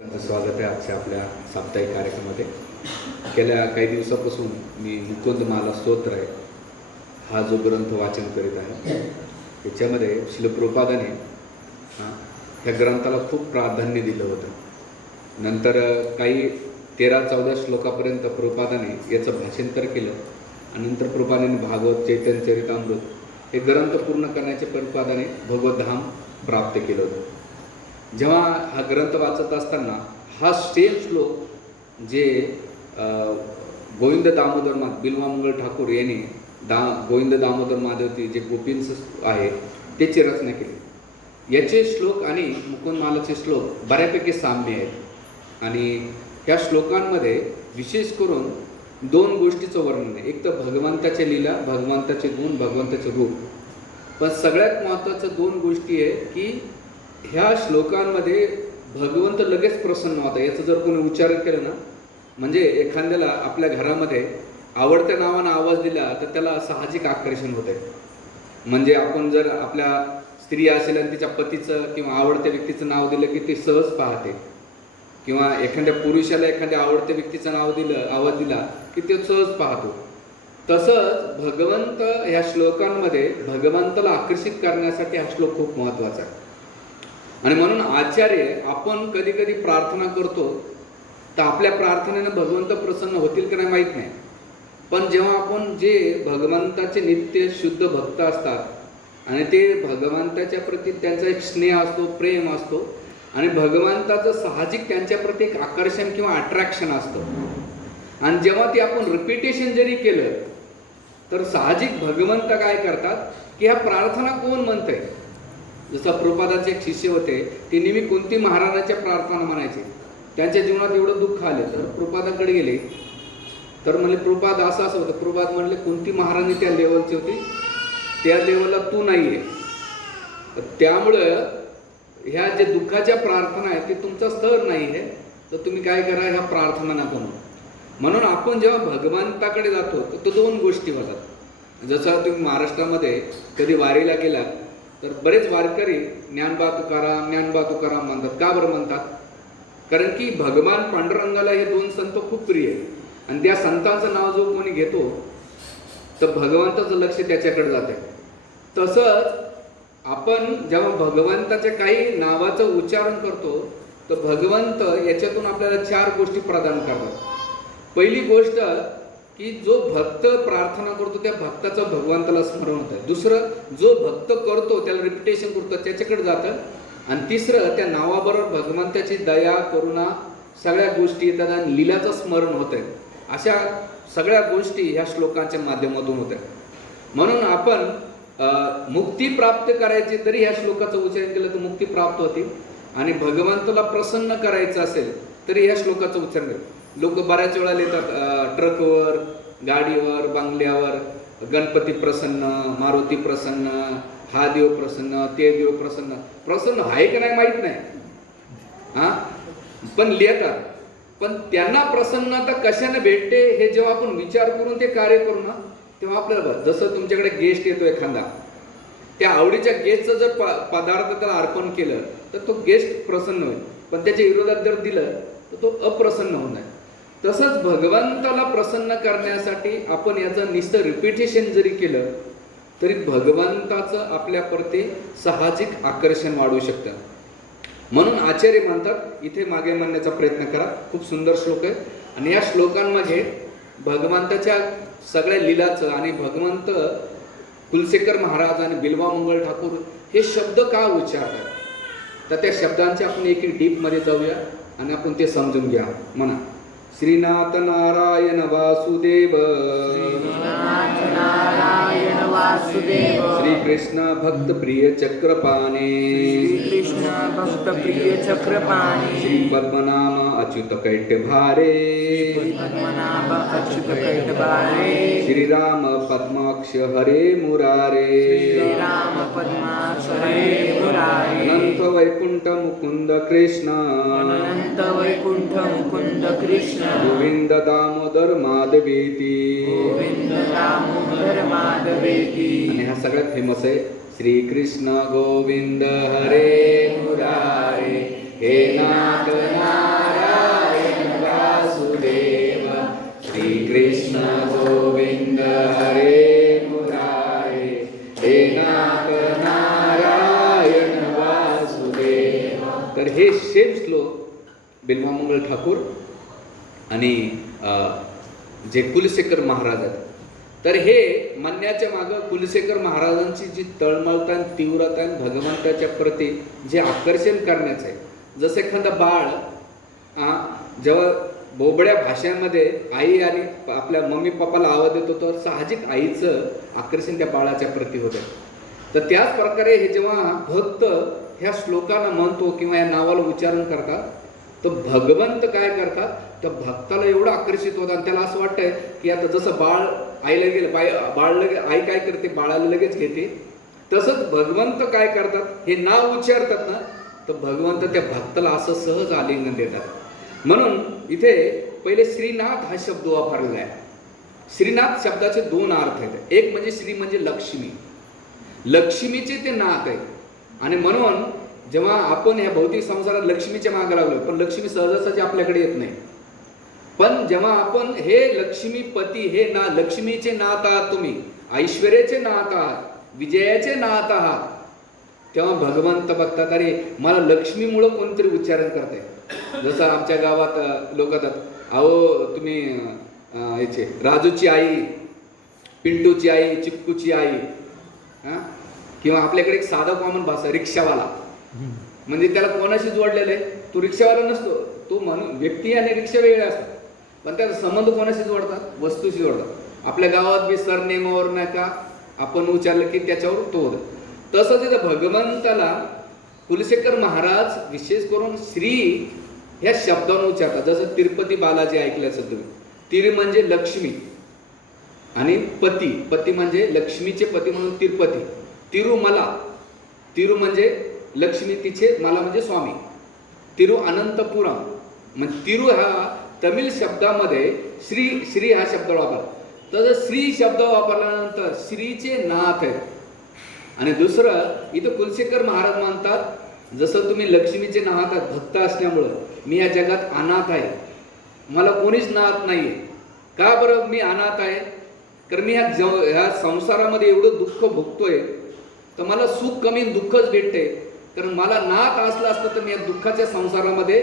त्यांचं स्वागत आहे आजच्या आपल्या साप्ताहिक कार्यक्रमामध्ये. गेल्या काही दिवसापासून मी मुकुंदमाला स्तोत्र आहे हा जो ग्रंथ वाचन करीत आहे. त्याच्यामध्ये श्रील प्रभुपादाने ह्या ग्रंथाला खूप प्राधान्य दिलं होतं. नंतर काही 13-14 श्लोकापर्यंत प्रभुपादाने याचं भाषांतर केलं आणि नंतर प्रभुपादाने भागवत, चैतन्य चरितामृत हे ग्रंथ पूर्ण करण्याचे प्रभुपादाने भगवद्धाम प्राप्त केलं होतं. जेव्हा हा ग्रंथ वाचत असताना हा सेम श्लोक जे गोविंद दामोदर बिल्वामंगळ ठाकूर यांनी गोविंद दामोदर माधवती जे गोपींच आहे त्याची रचना केली. याचे श्लोक आणि मुकुंदमालाचे श्लोक बऱ्यापैकी साम्य आहेत आणि ह्या श्लोकांमध्ये विशेष करून 2 गोष्टीचं वर्णन आहे. एक तर भगवंताच्या लीला, भगवंताचे गुण, भगवंताचे रूप. पण सगळ्यात महत्त्वाचं 2 गोष्टी आहे की ह्या श्लोकांमध्ये भगवंत लगेच प्रसन्न होता. याचं जर कोणी उच्चारण केलं ना, म्हणजे एखाद्याला आपल्या घरामध्ये आवडत्या नावानं आवाज दिला तर त्याला साहजिक आकर्षण होत आहे. म्हणजे आपण जर आपल्या स्त्री असेल आणि तिच्या पतीचं किंवा आवडत्या व्यक्तीचं नाव दिलं की ते सहज पाहते, किंवा एखाद्या पुरुषाला एखाद्या आवडत्या व्यक्तीचं नाव दिलं, आवाज दिला की ते सहज पाहतो. तसंच भगवंत ह्या श्लोकांमध्ये भगवंताला आकर्षित करण्यासाठी हा श्लोक खूप महत्त्वाचा आहे. आणि म्हणून आचार्य आपण कधी कधी प्रार्थना करतो तर आपल्या प्रार्थनेनं भगवंत प्रसन्न होतील की नाही माहीत नाही. पण जेव्हा आपण जे भगवंताचे नित्य शुद्ध भक्त असतात आणि ते भगवंताच्या प्रती त्यांचा एक स्नेह असतो, प्रेम असतो आणि भगवंताचं साहजिक त्यांच्याप्रती एक आकर्षण किंवा अट्रॅक्शन असतं. आणि जेव्हा ते आपण रिपिटेशन जरी केलं तर साहजिक भगवंत काय करतात की ह्या प्रार्थना कोण म्हणतंय. जसं प्रभुपादाचे एक शिष्य होते, ते नेहमी कोणती महाराजांच्या प्रार्थना म्हणायचे. त्यांच्या जीवनात एवढं दुःख आलं तर प्रभुपादाकडे गेले तर म्हणले प्रभुपाद असं असं होतं. प्रभुपाद म्हणले कोणती महाराणी त्या लेवलची होती, त्या लेवलला तू नाही आहे. त्यामुळं ह्या जे दुःखाच्या प्रार्थना आहेत ते तुमचा स्तर नाही आहे, तर तुम्ही काय करा, ह्या प्रार्थना नका म्हणून. म्हणून आपण जेव्हा भगवंताकडे जातो तर तो 2 गोष्टी होतात. जसं तुम्ही महाराष्ट्रामध्ये कधी वारीला गेला तर बरेच वारकरी ज्ञानबा तुकाराम, ज्ञानबा तुकाराम म्हणतात. का बरं म्हणतात? कारण की भगवान पांडुरंगाला हे 2 संत खूप प्रिय आहेत आणि त्या संतांचं नाव जो कोणी घेतो तर भगवंताचं लक्ष त्याच्याकडे जाते. तसंच आपण जेव्हा भगवंताच्या काही नावाचं उच्चारण करतो तर भगवंत याच्यातून आपल्याला 4 गोष्टी प्रदान करतात. पहिली गोष्ट की जो भक्त प्रार्थना करतो त्या भक्ताचं भगवंताला स्मरण होतं. दुसरं, जो भक्त करतो त्याला रिपिटेशन करतो त्याच्याकडे जातं. आणि तिसरं, त्या नावाबरोबर भगवंताची दया, करुणा सगळ्या गोष्टी त्याला लीलाचं स्मरण होतं. अशा सगळ्या गोष्टी ह्या श्लोकांच्या माध्यमातून होत्या. म्हणून आपण मुक्ती प्राप्त करायची तरी ह्या श्लोकाचं उच्चारण केलं तर मुक्ती प्राप्त होती. आणि भगवंताला प्रसन्न करायचं असेल तरी ह्या श्लोकाचं उच्चारण केलं. लोक बऱ्याच वेळा लिहितात ट्रकवर, गाडीवर, बंगल्यावर, गणपती प्रसन्न, मारुती प्रसन्न, हा देव प्रसन्न, ते देव प्रसन्न. प्रसन्न आहे की नाही माहीत नाही, पण लिहितात. पण त्यांना प्रसन्नता कशाने भेटते हे जेव्हा आपण विचार करून ते कार्य करू ना तेव्हा आपल्याला, जसं तुमच्याकडे गेस्ट येतो एखादा, त्या आवडीच्या गेस्टचं जर पदार्थ त्याला अर्पण केलं तर तो गेस्ट प्रसन्न होईल. पण त्याच्या विरोधात जर दिलं तर तो अप्रसन्न होणार. तसंच भगवंताला प्रसन्न करण्यासाठी आपण याचं नुसतं रिपिटेशन जरी केलं तरी भगवंताचं आपल्याप्रती साहजिक आकर्षण वाढू शकतं. म्हणून आचार्य म्हणतात, इथे मागे म्हणण्याचा प्रयत्न करा. खूप सुंदर श्लोक आहे आणि या श्लोकांमध्ये भगवंताच्या सगळ्या लीलाचं आणि भगवंत कुलशेखर महाराज आणि बिल्वामंगळ ठाकूर हे शब्द का उच्चारतात तर त्या शब्दांचे आपण एक डीपमध्ये जाऊया आणि आपण ते समजून घ्या. म्हणा, श्रीनाथ नारायण वासुदेव, श्रीनाथ नारायण वासुदेव, श्री कृष्ण भक्त प्रिय चक्रपाणे, श्री कृष्ण भक्त प्रिय चक्रपाणी, श्री पद्मनाम अच्युत कैटभारे, पद्मनाभ अच्युत कैटभारे, श्रीराम पद्माक्ष हरे मुरारे, श्रीराम पद्माक्ष हरे मुरारे, अनंत वैकुंठ मुकुंद कृष्ण, अनंत वैकुंठ मुकुंद कृष्ण, गोविंद दामोदर माधवेती. गोविंद दामोदर माधवेती. आणि हा सगळ्यात फेमस आहे, श्री कृष्ण गोविंद हरे मुरारे, हे नाथ श्लोक बिल्वामंगल ठाकूर आणि जे कुलशेखर महाराज आहेत. तर हे म्हणण्याच्या मागं कुलशेखर महाराजांची जी तळमळता आणि तीव्रता आणि भगवंताच्या प्रती जे आकर्षण करण्याचं आहे. जसं एखादं बाळ जेव्हा बोबड्या भाषांमध्ये आई आणि आपल्या मम्मी पप्पाला आवाज देतो तर साहजिक आईचं आकर्षण त्या बाळाच्या प्रती होतं. तर त्याच प्रकारे हे जेव्हा भक्त ह्या श्लोकांना म्हणतो किंवा या नावाला उच्चारण करतात तर भगवंत काय करतात, तर भक्ताला एवढं आकर्षित होतं आणि त्याला असं वाटतंय की आता जसं बाळ आईला गेलं बाळ लगेच आई काय करते, बाळाला लगेच घेते, तसंच भगवंत काय करतात, हे नाव उच्चारतात ना तर भगवंत त्या भक्ताला असं सहज आलिंगन देतात. म्हणून इथे पहिले श्रीनाथ हा शब्द वापरलेला आहे. श्रीनाथ शब्दाचे दोन अर्थ आहेत. एक म्हणजे श्री म्हणजे लक्ष्मी, लक्ष्मीचे ते नाथ आहे. आणि म्हणून जेव्हा आपण ह्या भौतिक संसारात लक्ष्मीच्या मागे लागलो, पण लक्ष्मी सहजासहजी आपल्याकडे येत नाही. पण जेव्हा आपण हे लक्ष्मीपती हे लक्ष्मीचे नाथ आहात, तुम्ही ऐश्वर्याचे नाथ आहात, विजयाचे नाथ आहात, तेव्हा भगवंत बघतात अरे मला लक्ष्मीमुळं कोणतरी उच्चारण करते. जसं आमच्या गावात लोक येतात, अहो तुम्ही याचे राजूची आई, पिंटूची आई, चिक्कूची आई, किंवा आपल्याकडे एक साधा कॉमन भाषा रिक्षावाला, म्हणजे त्याला कोणाशी जोडलेलं आहे, तो रिक्षावाला नसतो, तो म्हणून व्यक्ती आणि रिक्षा वेगळे असतात, पण त्याचा संबंध कोणाशी जोडतात, वस्तूशी जोडतात. आपल्या गावात बी सरनेमावर नाही का आपण उच्चारलं की त्याच्यावर तो होतं. तसंच इथं भगवंताला कुलशेखर महाराज विशेष करून श्री ह्या शब्दावरून उच्चारतात. जसं तिरुपती बालाजी ऐकलं असेल तुम्ही. तिर म्हणजे लक्ष्मी आणि पती, पती म्हणजे लक्ष्मीचे पती म्हणून तिरुपती. तिरुमला, तिरु म्हणजे लक्ष्मी, तिचे मला म्हणजे स्वामी. तिरु अनंतपुरम म्हणजे तिरु हा तमिळ शब्दामध्ये श्री श्री हा शब्द वापरला. तर श्री शब्द वापरल्यानंतर श्रीचे नाथ आहे. आणि दुसरं इथं कुलशेखर महाराज म्हणतात, जसं तुम्ही लक्ष्मीचे नाथ आहात भक्त असल्यामुळं मी या जगात अनाथ आहे, मला कोणीच नाथ नाही आहे. का बरं मी अनाथ आहे, कारण मी ह्या संसारामध्ये एवढं दुःख भोगतोय तर मला सुख कमी दुःखच भेटते. कारण मला नाथ असलं असतं तर मी या दुःखाच्या संसारामध्ये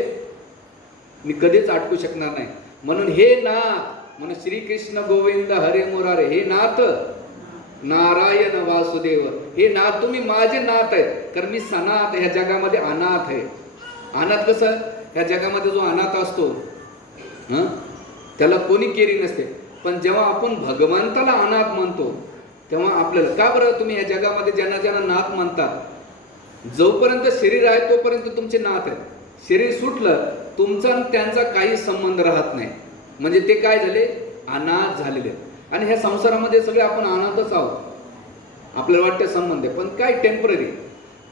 मी कधीच अटकू शकणार नाही. म्हणून हे नाथ, म्हणून श्रीकृष्ण गोविंद हरे मुरारे, हे नाथ नारायण वासुदेव, हे नाथ तुम्ही माझे नाथ आहेत. कारण मी सनाथ ह्या जगामध्ये अनाथ आहे. अनाथ कसं, ह्या जगामध्ये जो अनाथ असतो त्याला कोणी केरी नसते. पण जेव्हा आपण भगवंताला अनाथ म्हणतो तेव्हा आपल्याला का बरं, तुम्ही ह्या जगामध्ये ज्यांना ज्यांना नाथ म्हणतात, जोपर्यंत शरीर आहे तोपर्यंत तुमचे नाथ आहेत. शरीर सुटलं तुमचा आणि त्यांचा काही संबंध राहत नाही. म्हणजे ते काय झाले, अनाथ झालेले. आणि ह्या संसारामध्ये सगळे आपण अनाथच आहोत. आपल्याला वाटतं संबंध आहे पण काय टेम्पररी.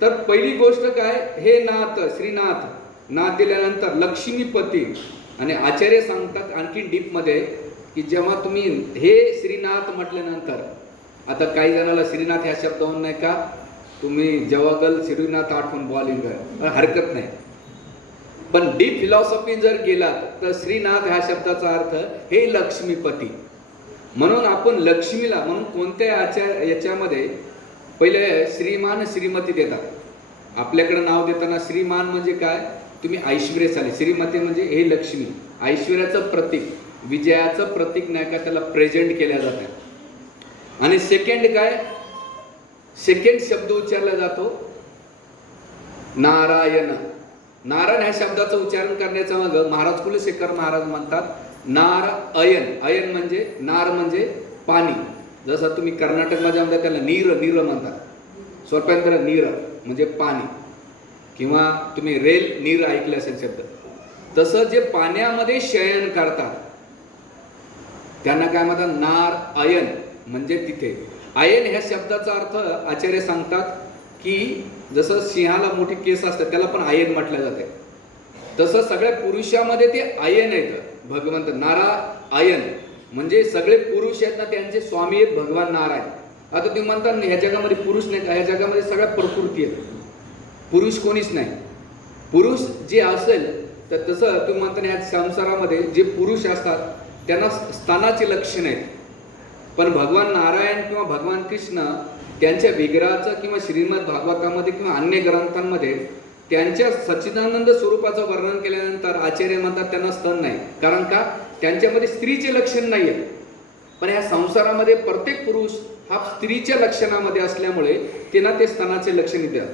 तर पहिली गोष्ट काय, हे नाथ श्रीनाथ, नाथ दिल्यानंतर लक्ष्मीपती. आणि आचार्य सांगतात आणखी डीपमध्ये की जेव्हा तुम्ही हे श्रीनाथ म्हटल्यानंतर, आता काही जणाला श्रीनाथ ह्या शब्दावरून नाही का तुम्ही जवागल श्रीनाथ आठवून बॉलिंग हरकत नाही, पण डीप फिलॉसॉफी जर गेलात तर श्रीनाथ ह्या शब्दाचा अर्थ हे लक्ष्मीपती. म्हणून आपण लक्ष्मीला म्हणून कोणत्या याच्यामध्ये पहिले श्रीमान श्रीमती देतात. आपल्याकडे नाव देताना श्रीमान म्हणजे काय, तुम्ही ऐश्वर्यशाली, श्रीमती म्हणजे हे लक्ष्मी, ऐश्वर्याचं प्रतीक, विजयाचं प्रतीक नाही का त्याला प्रेझेंट केल्या जातं. आणि सेकंड काय, सेकंड शब्द उच्चारला जातो नारायण. नारायण ह्या शब्दाचं उच्चारण करण्याचं मग महाराज कुलशेखर महाराज म्हणतात नार अयन. अयन म्हणजे नार म्हणजे पाणी. जसं तुम्ही कर्नाटकमध्ये म्हणता त्याला नीर, नीर म्हणतात. स्वतंत्र नीर म्हणजे पाणी, किंवा तुम्ही रेल नीर ऐकले असेल शब्द. तसं जे पाण्यामध्ये शयन करतात त्यांना काय म्हणतात, नार अयन. म्हणजे तिथे अयन ह्या शब्दाचा अर्थ आचार्य सांगतात की जसं सिंहाला मोठी केस असतात त्याला पण आयन म्हटलं जाते, तसं सगळ्या पुरुषामध्ये ते आयन आहेत भगवंत. नारा आयन म्हणजे सगळे पुरुष आहेत ना त्यांचे स्वामी आहेत भगवान नारायण. आता तुम्ही म्हणता ह्या जगामध्ये पुरुष नाही का, ह्या जगामध्ये सगळ्या प्रकृती आहेत, पुरुष कोणीच नाही. पुरुष जे असेल तर तसं तुम्ही म्हणता ह्या संसारामध्ये जे पुरुष असतात त्यांना स्थानाचे लक्षण आहेत. पण भगवान नारायण किंवा भगवान कृष्ण त्यांच्या विग्रहाचं किंवा श्रीमद भागवतामध्ये किंवा अन्य ग्रंथांमध्ये त्यांच्या सच्चिदानंद स्वरूपाचं वर्णन केल्यानंतर आचार्य म्हणतात त्यांना स्तन नाही. कारण का? त्यांच्यामध्ये स्त्रीचे लक्षण नाही आहे. पण ह्या संसारामध्ये प्रत्येक पुरुष हा स्त्रीच्या लक्षणामध्ये असल्यामुळे त्यांना ते स्तनाचे लक्षण येतात.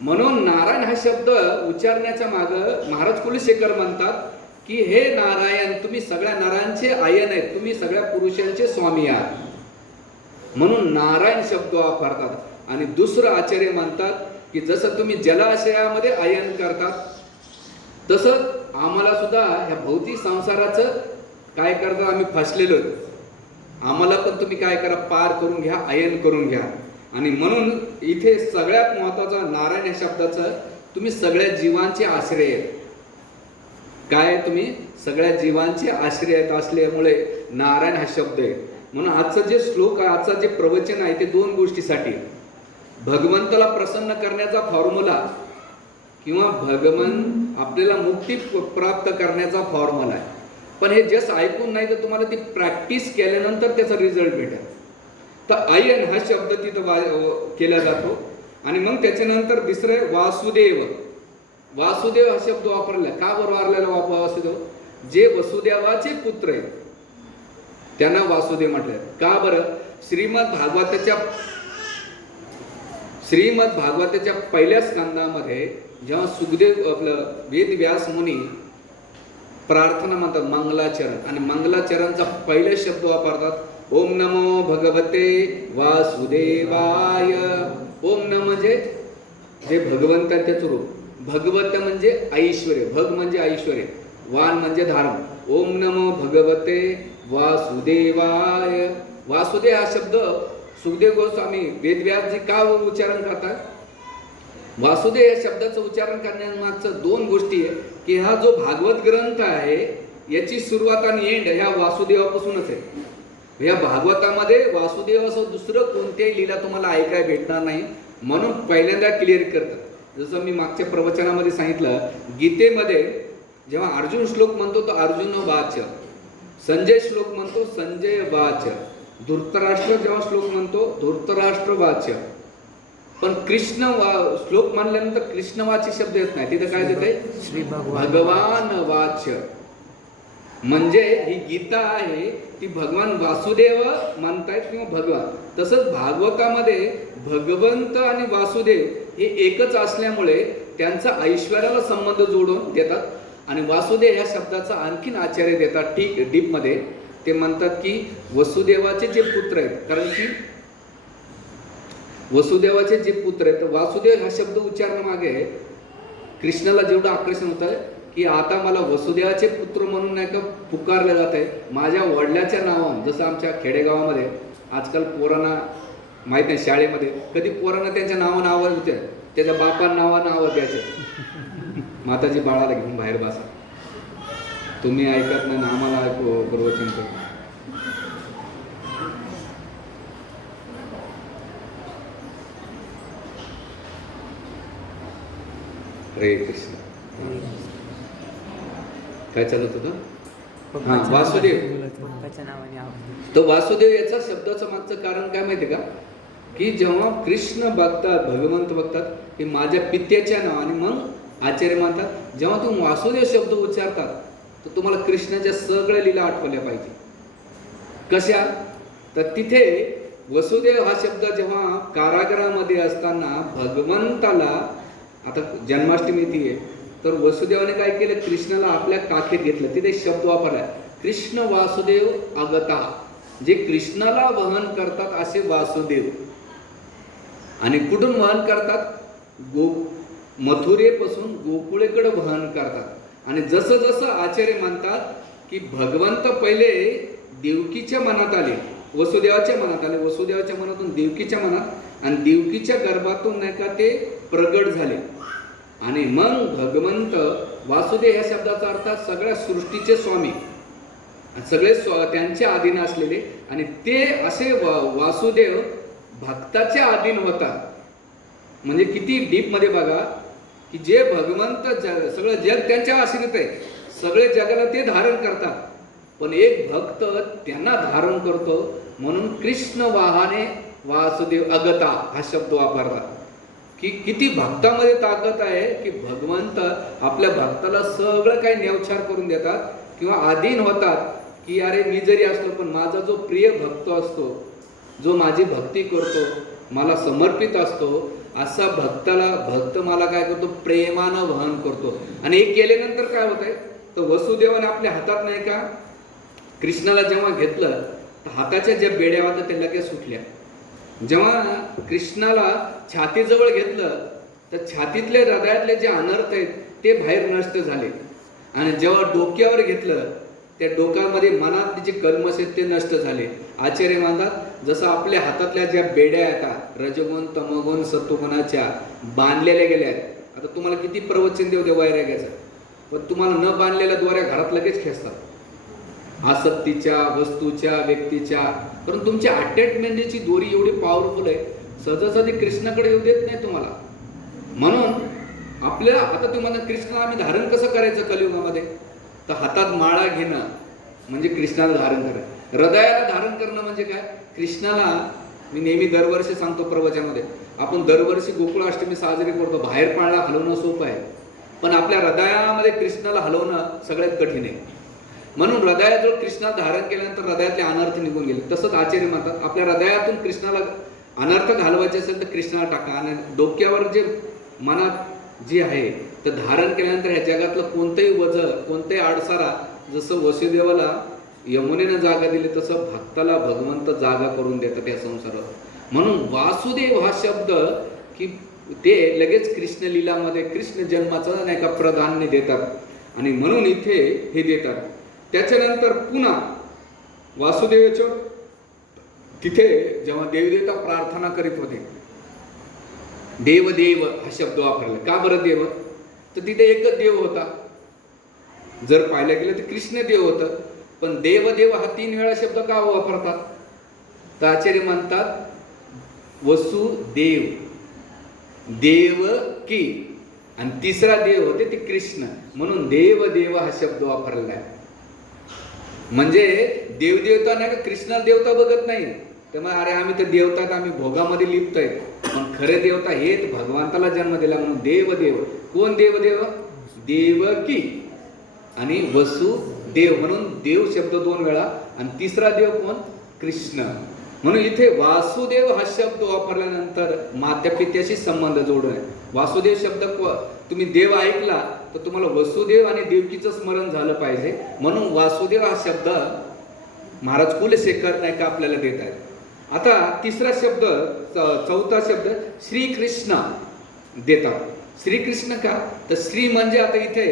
म्हणून नारायण हा शब्द उच्चारण्याच्या मागं महाराज कुलशेखर म्हणतात की हे नारायण, तुम्ही सगळ्या नरांचे आयन आहेत, तुम्ही सगळ्या पुरुषांचे स्वामी आहात, म्हणून नारायण शब्द वापरतात. आणि दुसरं आचार्य म्हणतात की जसं तुम्ही जलाशयामध्ये आयन करतात तसं आम्हाला सुद्धा ह्या भौतिक संसाराचं काय करता आम्ही फसलेलो आहोत, आम्हाला पण तुम्ही काय करा, पार करून घ्या, आयन करून घ्या. आणि म्हणून इथे सगळ्यात महत्वाचा नारायण या शब्दाचं तुम्ही सगळ्या जीवांचे आश्रय आहेत. काय? तुम्ही सगळ्या जीवांचे आश्रय आहेत असल्यामुळे नारायण हा शब्द आहे. म्हणून आजचं जे श्लोक आहे, आजचं जे प्रवचन आहे ते दोन गोष्टीसाठी, भगवंताला प्रसन्न करण्याचा फॉर्म्युला किंवा भगवंत आपल्याला मुक्ती प्राप्त करण्याचा फॉर्म्युला आहे. पण हे जस्ट ऐकून नाही तर तुम्हाला ती प्रॅक्टिस केल्यानंतर त्याचा रिझल्ट भेटेल. तर आयन हा शब्द तिथं केला जातो. आणि मग त्याच्यानंतर दुसरं वासुदेव. वासुदेव हा शब्द वापरला का बरं वारलेला वासुदेव? जे वसुदेवाचे पुत्र आहेत त्यांना वासुदेव म्हटलं. का बरं? श्रीमद भागवताच्या पहिल्या स्कंदामध्ये जेव्हा सुखदेव आपलं वेदव्यास मुनी प्रार्थना म्हणतात मंगलाचरण, आणि मंगलाचरणचा पहिला शब्द वापरतात ओम नमो भगवते वासुदेवाय. ओम नम म्हणजे जे भगवंताचे रूप, भगवत म्हणजे ऐश्वर्य, भग म्हणजे ऐश्वर्य, वान म्हणजे धारण. ओम नमो भगवते वासुदेवाय. वासुदेव हा शब्द सुखदेव गोस्वामी वेदव्यासजी का उच्चारण करतात? वासुदेव या शब्दाचं उच्चारण करण्यामागचं दोन गोष्टी आहे की हा जो भागवत ग्रंथ आहे याची सुरुवात आणि एंड ह्या वासुदेवापासूनच आहे. ह्या भागवतामध्ये वासुदेव असं दुसरं कोणत्याही लीला तुम्हाला ऐकायला भेटणार नाही, म्हणून पहिल्यांदा क्लिअर करतात. जसं मी मागच्या प्रवचनामध्ये सांगितलं, गीतेमध्ये जेव्हा अर्जुन श्लोक म्हणतो तो अर्जुन वाच, संजय श्लोक म्हणतो संजय वाच, धृतराष्ट्र जेव्हा श्लोक म्हणतो धृतराष्ट्र वाच. पण कृष्ण श्लोक म्हणल्यानंतर कृष्णवाची शब्द येत नाही, तिथं काय देत आहे? श्री भगवान वाच. म्हणजे ही गीता आहे ती भगवान वासुदेव म्हणतायत किंवा भगवान. तसंच भागवतामध्ये भगवंत आणि वासुदेव हे एकच असल्यामुळे त्यांचा ऐश्वर्याला संबंध जोडून देतात. आणि वासुदेव ह्या शब्दाचा आणखीन आचार्य देतात ठीक डीपमध्ये. ते म्हणतात की वसुदेवाचे जे पुत्र आहेत, कारण की वसुदेवाचे जे पुत्र आहेत, तर वासुदेव हा शब्द उच्चारणामागे कृष्णाला जेवढं आकर्षण होत आहे की आता मला वसुदेवाचे पुत्र म्हणून नाही का पुकारले जात आहे, माझ्या वडिलाच्या नावानं. जसं आमच्या खेडेगावामध्ये आजकाल पोरांना माहीत नाही, शाळेमध्ये कधी पोरांना त्यांच्या नावानं आवाज होते, त्याच्या बापांना नावानं आवाज द्यायचे, माताजी बाळाला घेऊन बाहेर बसा, तुम्ही ऐकत नाही ना आम्हाला ऐकू प्रवचन कर. हरे कृष्ण. काय चालत होतं? हा, वासुदेव. तो वासुदेव याचा शब्दाचं मागचं कारण काय माहिती का? की जेव्हा कृष्ण बघतात, भगवंत बघतात की माझ्या पित्याच्या नावाने, मग आचार्य म्हणतात जेव्हा तुम्ही वासुदेव शब्द उच्चारतात तर तुम्हाला कृष्णाच्या सगळ्या लीला आठवल्या पाहिजे. कशा? तर तिथे वसुदेव हा शब्द जेव्हा कारागृहामध्ये असताना भगवंताला, आता जन्माष्टमी ती आहे, तर वसुदेवाने काय केलं, कृष्णाला आपल्या काखेत घेतलं. तिथे शब्द वापरला कृष्ण वासुदेव आगता, जे कृष्णाला वहन करतात असे वासुदेव. आणि कुठून वहन करतात? मथुरेपासून गोकुळेकडे वहन करतात. आणि जसं जसं आचार्य म्हणतात की भगवंत पहिले देवकीच्या मनात आले, वसुदेवाच्या मनात आले, वसुदेवाच्या मनातून देवकीच्या मनात, आणि देवकीच्या गर्भातून नाही का ते प्रगट झाले. आणि मग भगवंत वासुदेव या शब्दाचा अर्थ सगळ्या सृष्टीचे स्वामी, सगळे त्यांच्या अधीन असलेले. आणि ते असे वासुदेव भक्ताच्या अधीन होतात. म्हणजे किती डीप मध्ये बघा की जे भगवंत सगळं जग त्यांच्या आश्रित आहे, सगळे जगाला ते धारण करतात, पण एक भक्त त्यांना धारण करतो. म्हणून कृष्ण वाहने वासुदेव अगता हा शब्द वापरतात. की किती भक्तामध्ये ताकद आहे की भगवंत आपल्या भक्ताला सगळं काही न्यावछार करून देतात किंवा अधीन होतात की अरे मी जरी असलो पण माझा जो प्रिय भक्त असतो, जो माझी भक्ती करतो, मला समर्पित असतो, असा भक्त मला काय करतो, प्रेमानं वहन करतो. आणि हे केल्यानंतर काय होतंय, तर वसुदेवाने आपल्या हातात नाही का कृष्णाला जेव्हा घेतलं तर हाताच्या ज्या बेड्या होत्या त्या लगेच सुटल्या. जेव्हा कृष्णाला छातीजवळ घेतलं तर छातीतले हृदयातले जे अनर्थ आहेत ते बाहेर नष्ट झाले. आणि जेव्हा डोक्यावर घेतलं त्या डोक्यामध्ये मनात जे कर्मस आहेत ते नष्ट झाले. आचार्य म्हणतात जसं आपल्या हातातल्या ज्या बेड्या आहेत रजगुण तमगुण सत्वगुणाच्या बांधलेल्या गेल्या आहेत. आता तुम्हाला किती प्रवचन देऊ दे वैराग्याचं, पण तुम्हाला न बांधलेल्या द्वारे घरात लगेच खेचतात आसक्तीच्या, वस्तूच्या, व्यक्तीच्या. परंतु तुमची अटॅचमेंटची दोरी एवढी पॉवरफुल आहे, सहजासहजी कृष्णाकडे येऊ देत नाही तुम्हाला. म्हणून आपल्याला आता तुम्हाला कृष्णाला आम्ही धारण कसं करायचं कलियुगामध्ये, तर हातात माळा घेणं म्हणजे कृष्णाला धारण करणं. हृदयाला धारण करणं म्हणजे काय, कृष्णाला मी नेहमी दरवर्षी सांगतो प्रवचनामध्ये, आपण दरवर्षी गोकुळाष्टमी साजरी करतो. बाहेर पाळणा हलवणं सोपं आहे, पण आपल्या हृदयामध्ये कृष्णाला हलवणं सगळ्यात कठीण आहे. म्हणून हृदयाजवळ कृष्णाला धारण केल्यानंतर हृदयातले अनर्थ निघून गेले. तसंच आचार्य म्हणतात आपल्या हृदयातून कृष्णाला अनर्थ घालवायचे असेल तर कृष्णाला टाका. आणि डोक्यावर जे मनात जे आहे तर धारण केल्यानंतर ह्या जगातलं कोणतंही वजन, कोणताही आडसारा, जसं वसुदेवाला यमुनेनं जागा दिली तसं भक्ताला भगवंत जागा करून देतात या संसारात. म्हणून वासुदेव हा शब्द की ते लगेच कृष्ण लीलामध्ये कृष्ण जन्माचं नाही का प्राधान्य देतात. आणि म्हणून इथे हे देतात. त्याच्यानंतर पुन्हा वासुदेवाच्या तिथे जेव्हा देवदेवता प्रार्थना करीत होते, देवदेव हा शब्द वापरला. का बरं देव, तर तिथे एकच देव होता. जर पाहायला गेलं तर कृष्ण देव होतं, पण देवदेव हा 3 वेळा शब्द का वापरतात, तर आचार्य म्हणतात वसुदेव, देवकी आणि तिसरा देव होते ते कृष्ण, म्हणून देवदेव हा शब्द वापरलेला आहे. म्हणजे देवदेवता नाही का कृष्णाला देवता बघत नाही, त्यामुळे अरे आम्ही तर देवतात आम्ही भोगामध्ये लिप्तोय, पण खरे देवता हेच भगवंताला जन्म दिला म्हणून देवदेव. कोण देवदेव, देवकी आणि वसुदेव, म्हणून देव शब्द 2 वेळा आणि तिसरा देव कोण, कृष्ण. म्हणून इथे वासुदेव हा शब्द वापरल्यानंतर मात्या पित्याशी संबंध जोडून आहे. वासुदेव शब्द तुम्ही देव ऐकला तर तुम्हाला वसुदेव आणि देवकीचं स्मरण झालं पाहिजे. म्हणून वासुदेव हा शब्द महाराज कुलशेखर नाही का आपल्याला देत आहेत. आता तिसरा शब्द, चौथा शब्द श्रीकृष्ण देतात. श्रीकृष्ण का, तर श्री म्हणजे आता इथे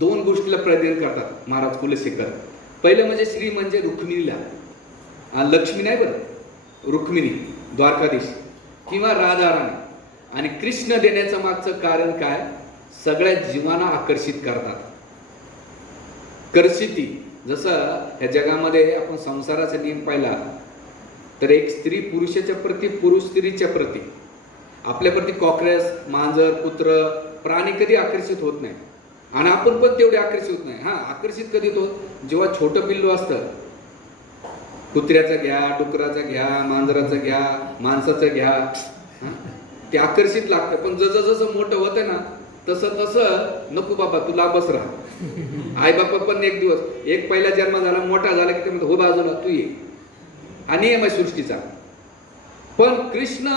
2 गोष्टीला प्रदान करतात महाराज कुलशेखर. पहिलं म्हणजे श्री म्हणजे रुक्मिणीला, लक्ष्मी नाही बरं, रुक्मिणी द्वारकाधीश किंवा राधाराणी. आणि कृष्ण देण्याचं मागचं कारण काय, सगळ्या जीवांना आकर्षित करतात. कर्षिती, जसं ह्या जगामध्ये आपण संसाराचा नियम पाहिला तर एक स्त्री पुरुषाच्या प्रती, पुरुष स्त्रीच्या प्रती, आपल्याप्रती कॉकरेस, मांजर, कुत्र, प्राणी कधी आकर्षित होत नाही. आणि आपण पण तेवढे आकर्षित होत नाही. हा, आकर्षित कधी होतो, जेव्हा छोटं पिल्लू असतं, कुत्र्याचं घ्या, डुकराचं घ्या, मांजराचं घ्या, माणसाचं घ्या, ते आकर्षित लागतं. पण जसं मोठं होतं ना तसं तसं नको बाबा तुला बस राहा. आई बापा पण एक दिवस, एक पहिला जन्म झाला, मोठा झाला की ते म्हणतो हो बाजूला तू ये, हा नियम आहे सृष्टीचा. पण कृष्ण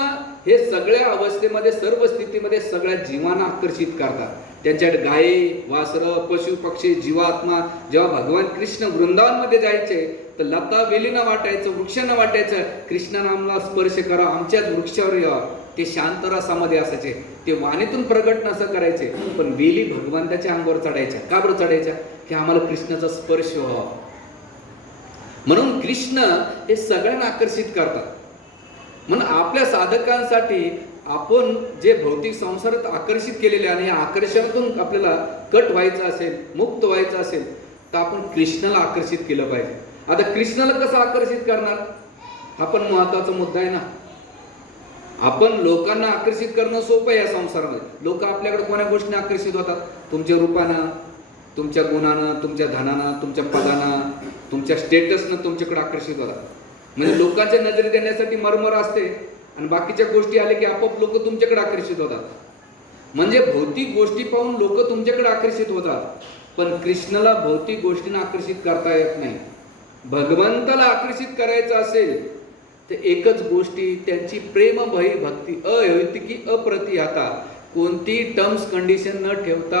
हे सगळ्या अवस्थेमध्ये, सर्व स्थितीमध्ये सगळ्या जीवांना आकर्षित करतात. त्यांच्याकडे गायी, वासरं, पशु पक्षी, जीवात्मा, जेव्हा भगवान कृष्ण वृंदावनमध्ये जायचे तर लता वेलीनं वाटायचं, वृक्षांना वाटायचं कृष्ण नामला स्पर्श करा, आमच्याच वृक्षावर यावा. ते शांत रसामध्ये असायचे, ते वाणीतून प्रगट नसं करायचे, पण वेली भगवंताच्या अंगावर चढायच्या. का बरं चढायच्या, की आम्हाला कृष्णाचा स्पर्श व्हावा. म्हणून कृष्ण हे सगळ्यांना आकर्षित करतात. म्हणून आपल्या साधकांसाठी आपण जे भौतिक संसारात आकर्षित केलेले आणि या आकर्षणातून आपल्याला कट व्हायचं असेल, मुक्त व्हायचं असेल तर आपण कृष्णाला आकर्षित केलं पाहिजे. आता कृष्णाला कसं आकर्षित करणार, हा पण महत्वाचा मुद्दा आहे ना. आपण लोकांना आकर्षित करणं सोपं आहे या संसारामध्ये. लोक आपल्याकडे कोणत्या गोष्टीने आकर्षित होतात, तुमच्या रूपानं, तुमच्या गुणानं, तुमच्या धनानं, तुमच्या पदानं, तुमच्या स्टेटसनं तुमच्याकडे आकर्षित होतात. म्हणजे लोकांच्या नजरेत येण्यासाठी मरमर असते, आणि बाकीच्या गोष्टी आल्या की आपोआप लोक तुमच्याकडे आकर्षित होतात. म्हणजे भौतिक गोष्टी पाहून लोक तुमच्याकडे आकर्षित होतात, पण कृष्णाला भौतिक गोष्टींना आकर्षित करता येत नाही. भगवंताला आकर्षित करायचं असेल तर एकच गोष्टी, त्यांची प्रेमभयी भक्ती, अहैतुकी अप्रतिहता, कोणती टर्म्स कंडिशन न ठेवता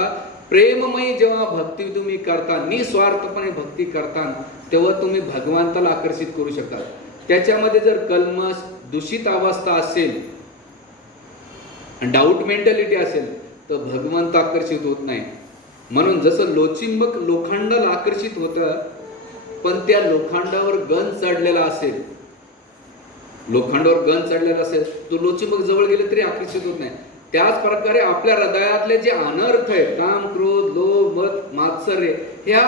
प्रेममयी जेव्हा भक्ती तुम्ही करता, निस्वार्थपणे भक्ती करता, तेव्हा तुम्ही भगवंताला आकर्षित करू शकता. त्याच्यामध्ये जर कल्मश, दूषित अवस्था असेल, डाऊट मेंटॅलिटी असेल तर भगवंत आकर्षित होत नाही. म्हणून जसं लोचिंबक लोखंडाला आकर्षित होतं, पण त्या लोखंडावर गंज चढलेला असेल, लोखंडावर गंज चढलेला असेल, तो लोचिंबक जवळ गेले तरी आकर्षित होत नाही. त्याच प्रकारे आपल्या हृदयातले जे अनर्थ आहे, काम, क्रोध, लोभ, मत, मात्सर्य, ह्या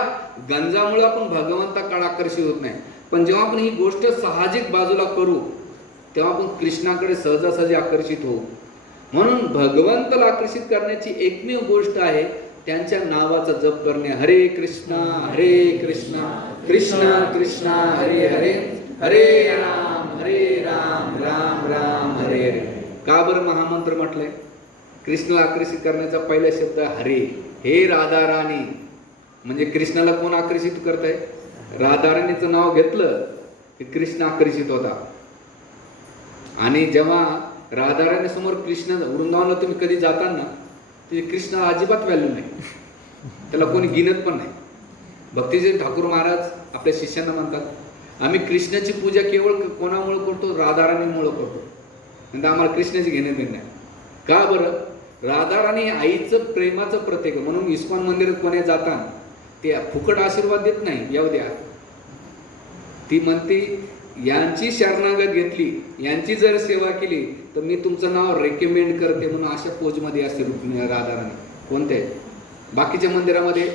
गंजामुळे आपण भगवंताकडे आकर्षित होत नाही. पण जेव्हा आपण ही गोष्ट साहजिक बाजूला करू तेव्हा आपण कृष्णाकडे सहजासहजी आकर्षित होऊ. म्हणून भगवंताला आकर्षित करण्याची एकमेव गोष्ट आहे त्यांच्या नावाचा जप करणे. हरे कृष्णा कृष्ण कृष्ण हरे हरे, हरे राम राम राम हरे हरे. का बरं महामंत्र म्हटलंय? कृष्णाला आकर्षित करण्याचा पहिला शब्द हरे. हे राधाराणी, म्हणजे कृष्णाला कोण आकर्षित करताय? राधाराणीचं नाव घेतलं की कृष्ण आकर्षित होता. आणि जेव्हा राधाराणी समोर कृष्ण, वृंदावनला तुम्ही कधी जाताना ते कृष्णाला अजिबात व्हॅल्यू नाही, त्याला कोणी गिनत पण नाही. भक्तीचे ठाकूर महाराज आपल्या शिष्यांना म्हणतात, आम्ही कृष्णाची पूजा केवळ कोणामुळे करतो? राधाराणीमुळे करतो. नंतर आम्हाला कृष्णाची घेणं देणं नाही. का बरं? राधाराणी आईचं प्रेमाचं प्रतीक. म्हणून इस्कॉन मंदिरात कोणी जाताना ते फुकट आशीर्वाद देत नाही, येऊ द्या. ती म्हणते, यांची शरणागत घेतली, यांची जर सेवा केली तर मी तुमचं नाव रेकमेंड करते, म्हणून अशा पोजमध्ये असते राधाराणी. कोणते? बाकीच्या मंदिरामध्ये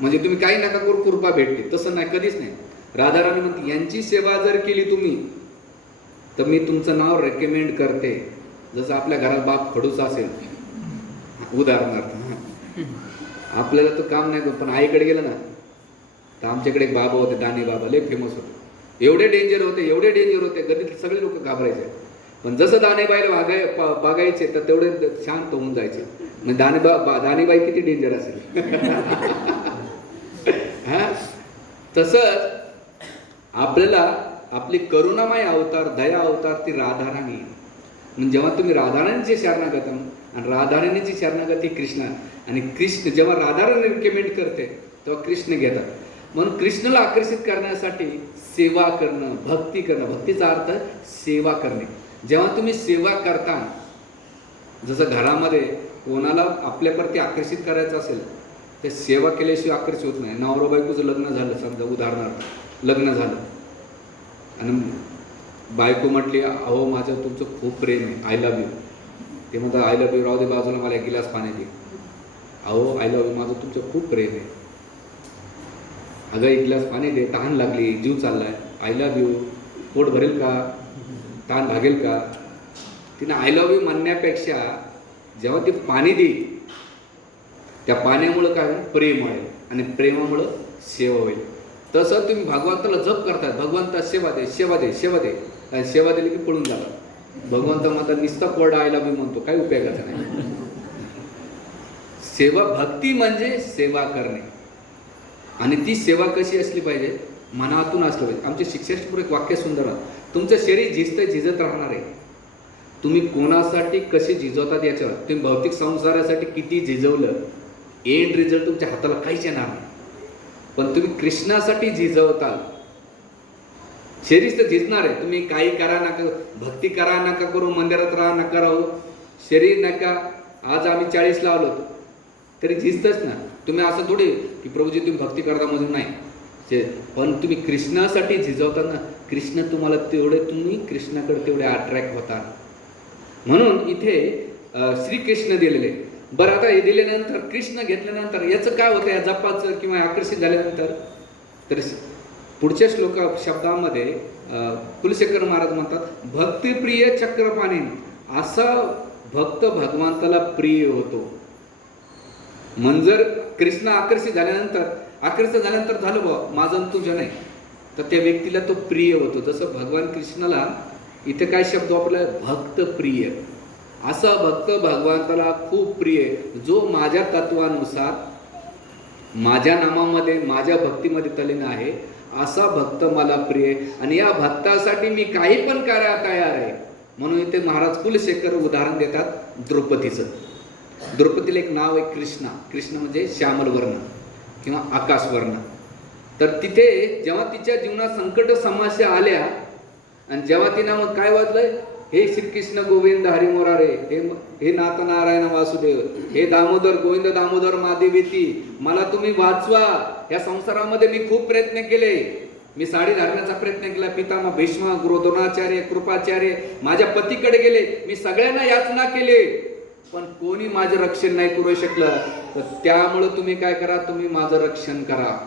म्हणजे तुम्ही काही नका करू, कृपा भेटते, तसं नाही, कधीच नाही. राधाराणी म्हणते, यांची सेवा जर केली तुम्ही तर मी तुमचं नाव रेकमेंड करते. जसं आपल्या घरात बाप खडूस असेल उदाहरणार्थ, आपल्याला तो काम नाही, पण आईकडे गेलं ना तर आमच्याकडे एक बाबा होते, दाने बाबा, लय फेमस होते. एवढे डेंजर होते, गल्लीत सगळे लोक घाबरायचे. पण जसं दानेबाईला बघायचे तर तेवढे शांत होऊन जायचे. म्हणजे दानेबाई किती डेंजर असेल. हा, तसंच आपल्याला आपली करुणामय अवतार, दया अवतार ती राधाराणी. म्हणजे जेव्हा तुम्ही राधाराणीची शरणागत आणि राधाराणीची शरणागती कृष्ण, आणि कृष्ण जेव्हा राधाराणी रिकमेंड करते तेव्हा कृष्ण घेतात. म्हणून कृष्णाला आकर्षित करण्यासाठी सेवा करणं, भक्ती करणं. भक्तीचा अर्थ सेवा करणे. जेव्हा तुम्ही सेवा करता, जसं घरामध्ये कोणाला आपल्याप्रती आकर्षित करायचं असेल तर सेवा केल्याशिवाय आकर्षित होत नाही. नवरा बायकोचं लग्न झालं समजा, उदाहरणार्थ लग्न झालं आणि बायको म्हटली, अहो माझं तुमचं खूप प्रेम आहे, आय लव्ह यू. ते म्हणतात, आय लव्ह यू राहू दे बाजूला, मला एक गिलास पाणी दे. अहो आय लव्ह यू, माझं तुमचं खूप प्रेम आहे. अगं एक गिलास पाणी दे, तहान लागली, जीव चाललाय. आय लव्ह यू, पोट भरेल का? तहान भागेल का? तिनं आय लव्ह यू म्हणण्यापेक्षा जेव्हा ती पाणी देईल त्या पाण्यामुळं काय होईल? प्रेम होईल, आणि प्रेमामुळं सेवा होईल. तसं तुम्ही भगवंताला जप करतात, भगवंता सेवा दे, सेवा दे, सेवा दे. सेवा दिली की पळून झाला. भगवंता म्हणतात नुसता कोरडा आय लव्ह यू म्हणतो, काही उपयोगाचा नाही. सेवा, भक्ती म्हणजे सेवा करणे. आणि ती सेवा कशी असली पाहिजे? मनातून असली पाहिजे. आमचे शिक्षक एक वाक्य सुंदर आहे, तुमचं शरीर झिजतं झिजत राहणार आहे. तुम्ही कोणासाठी कसे झिजवतात याच्यावर. तुम्ही भौतिक संसारासाठी किती झिजवलं, एंड रिझल्ट तुमच्या हाताला काहीच येणार नाही. पण तुम्ही कृष्णासाठी झिजवताल, शरीर तर झिजणार आहे. तुम्ही काही करा नका, भक्ती करा नका करू, मंदिरात राहा नका राहू, शरीर नका. आज आम्ही 40ला आलो तरी झिजतच ना. तुम्ही असं थोडी की प्रभूजी तुम्ही भक्ती करता म्हणून नाही, पण तुम्ही कृष्णासाठी झिजवतात ना, कृष्ण तुम्हाला तेवढे, तुम्ही कृष्णाकडे तेवढे अट्रॅक्ट होता. म्हणून इथे श्रीकृष्ण दिलेले. बरं, आता हे दिल्यानंतर कृष्ण घेतल्यानंतर याचं काय होतं या जपाचं किंवा आकर्षित झाल्यानंतर? तर पुढच्या शब्दामध्ये कुलशेखर महाराज म्हणतात, भक्तिप्रिय चक्रपाणी, असा भक्त भगवंताला प्रिय होतो. म्हणजे जर कृष्ण आकर्षित झाल्यानंतर झालं बा माझं तुझं नाही, तर त्या व्यक्तीला तो प्रिय होतो. जसं भगवान कृष्णाला इथे काय शब्द वापरलाय? भक्त प्रिय. असा भक्त भगवंताला खूप प्रिय, जो माझ्या तत्वानुसार माझ्या नामामध्ये माझ्या भक्तीमध्ये तल्लीन आहे. असा भक्त मला प्रिय आणि या भक्तासाठी मी काही पण करायला तयार आहे. म्हणून इथे महाराज कुलशेखर उदाहरण देतात द्रौपदीचं. द्रौपदीला एक नाव आहे कृष्णा. कृष्ण म्हणजे श्यामल वर्ण किंवा आकाश वर्ण. तर तिथे जेव्हा तिच्या जीवनात संकट समस्या आल्या आणि जेव्हा तिनं मग काय वाचलंय? हे श्रीकृष्ण गोविंद हरी मुरारे, हे नाथ नारायण वासुदेव, हे दामोदर गोविंद दामोदर मादेवीती, मला तुम्ही वाचवा. या संसारामध्ये मी खूप प्रयत्न केले. मी साडी घालण्याचा प्रयत्न केला. पितामह भीष्म, गुरु द्रोणाचार्य, कृपाचार्य, माझ्या पतीकडे गेले. मी सगळ्यांना याचना केले, पण कोणी माझं रक्षण नाही करू शकलं. तर त्यामुळं तुम्ही काय करा? तुम्ही माझं रक्षण करा.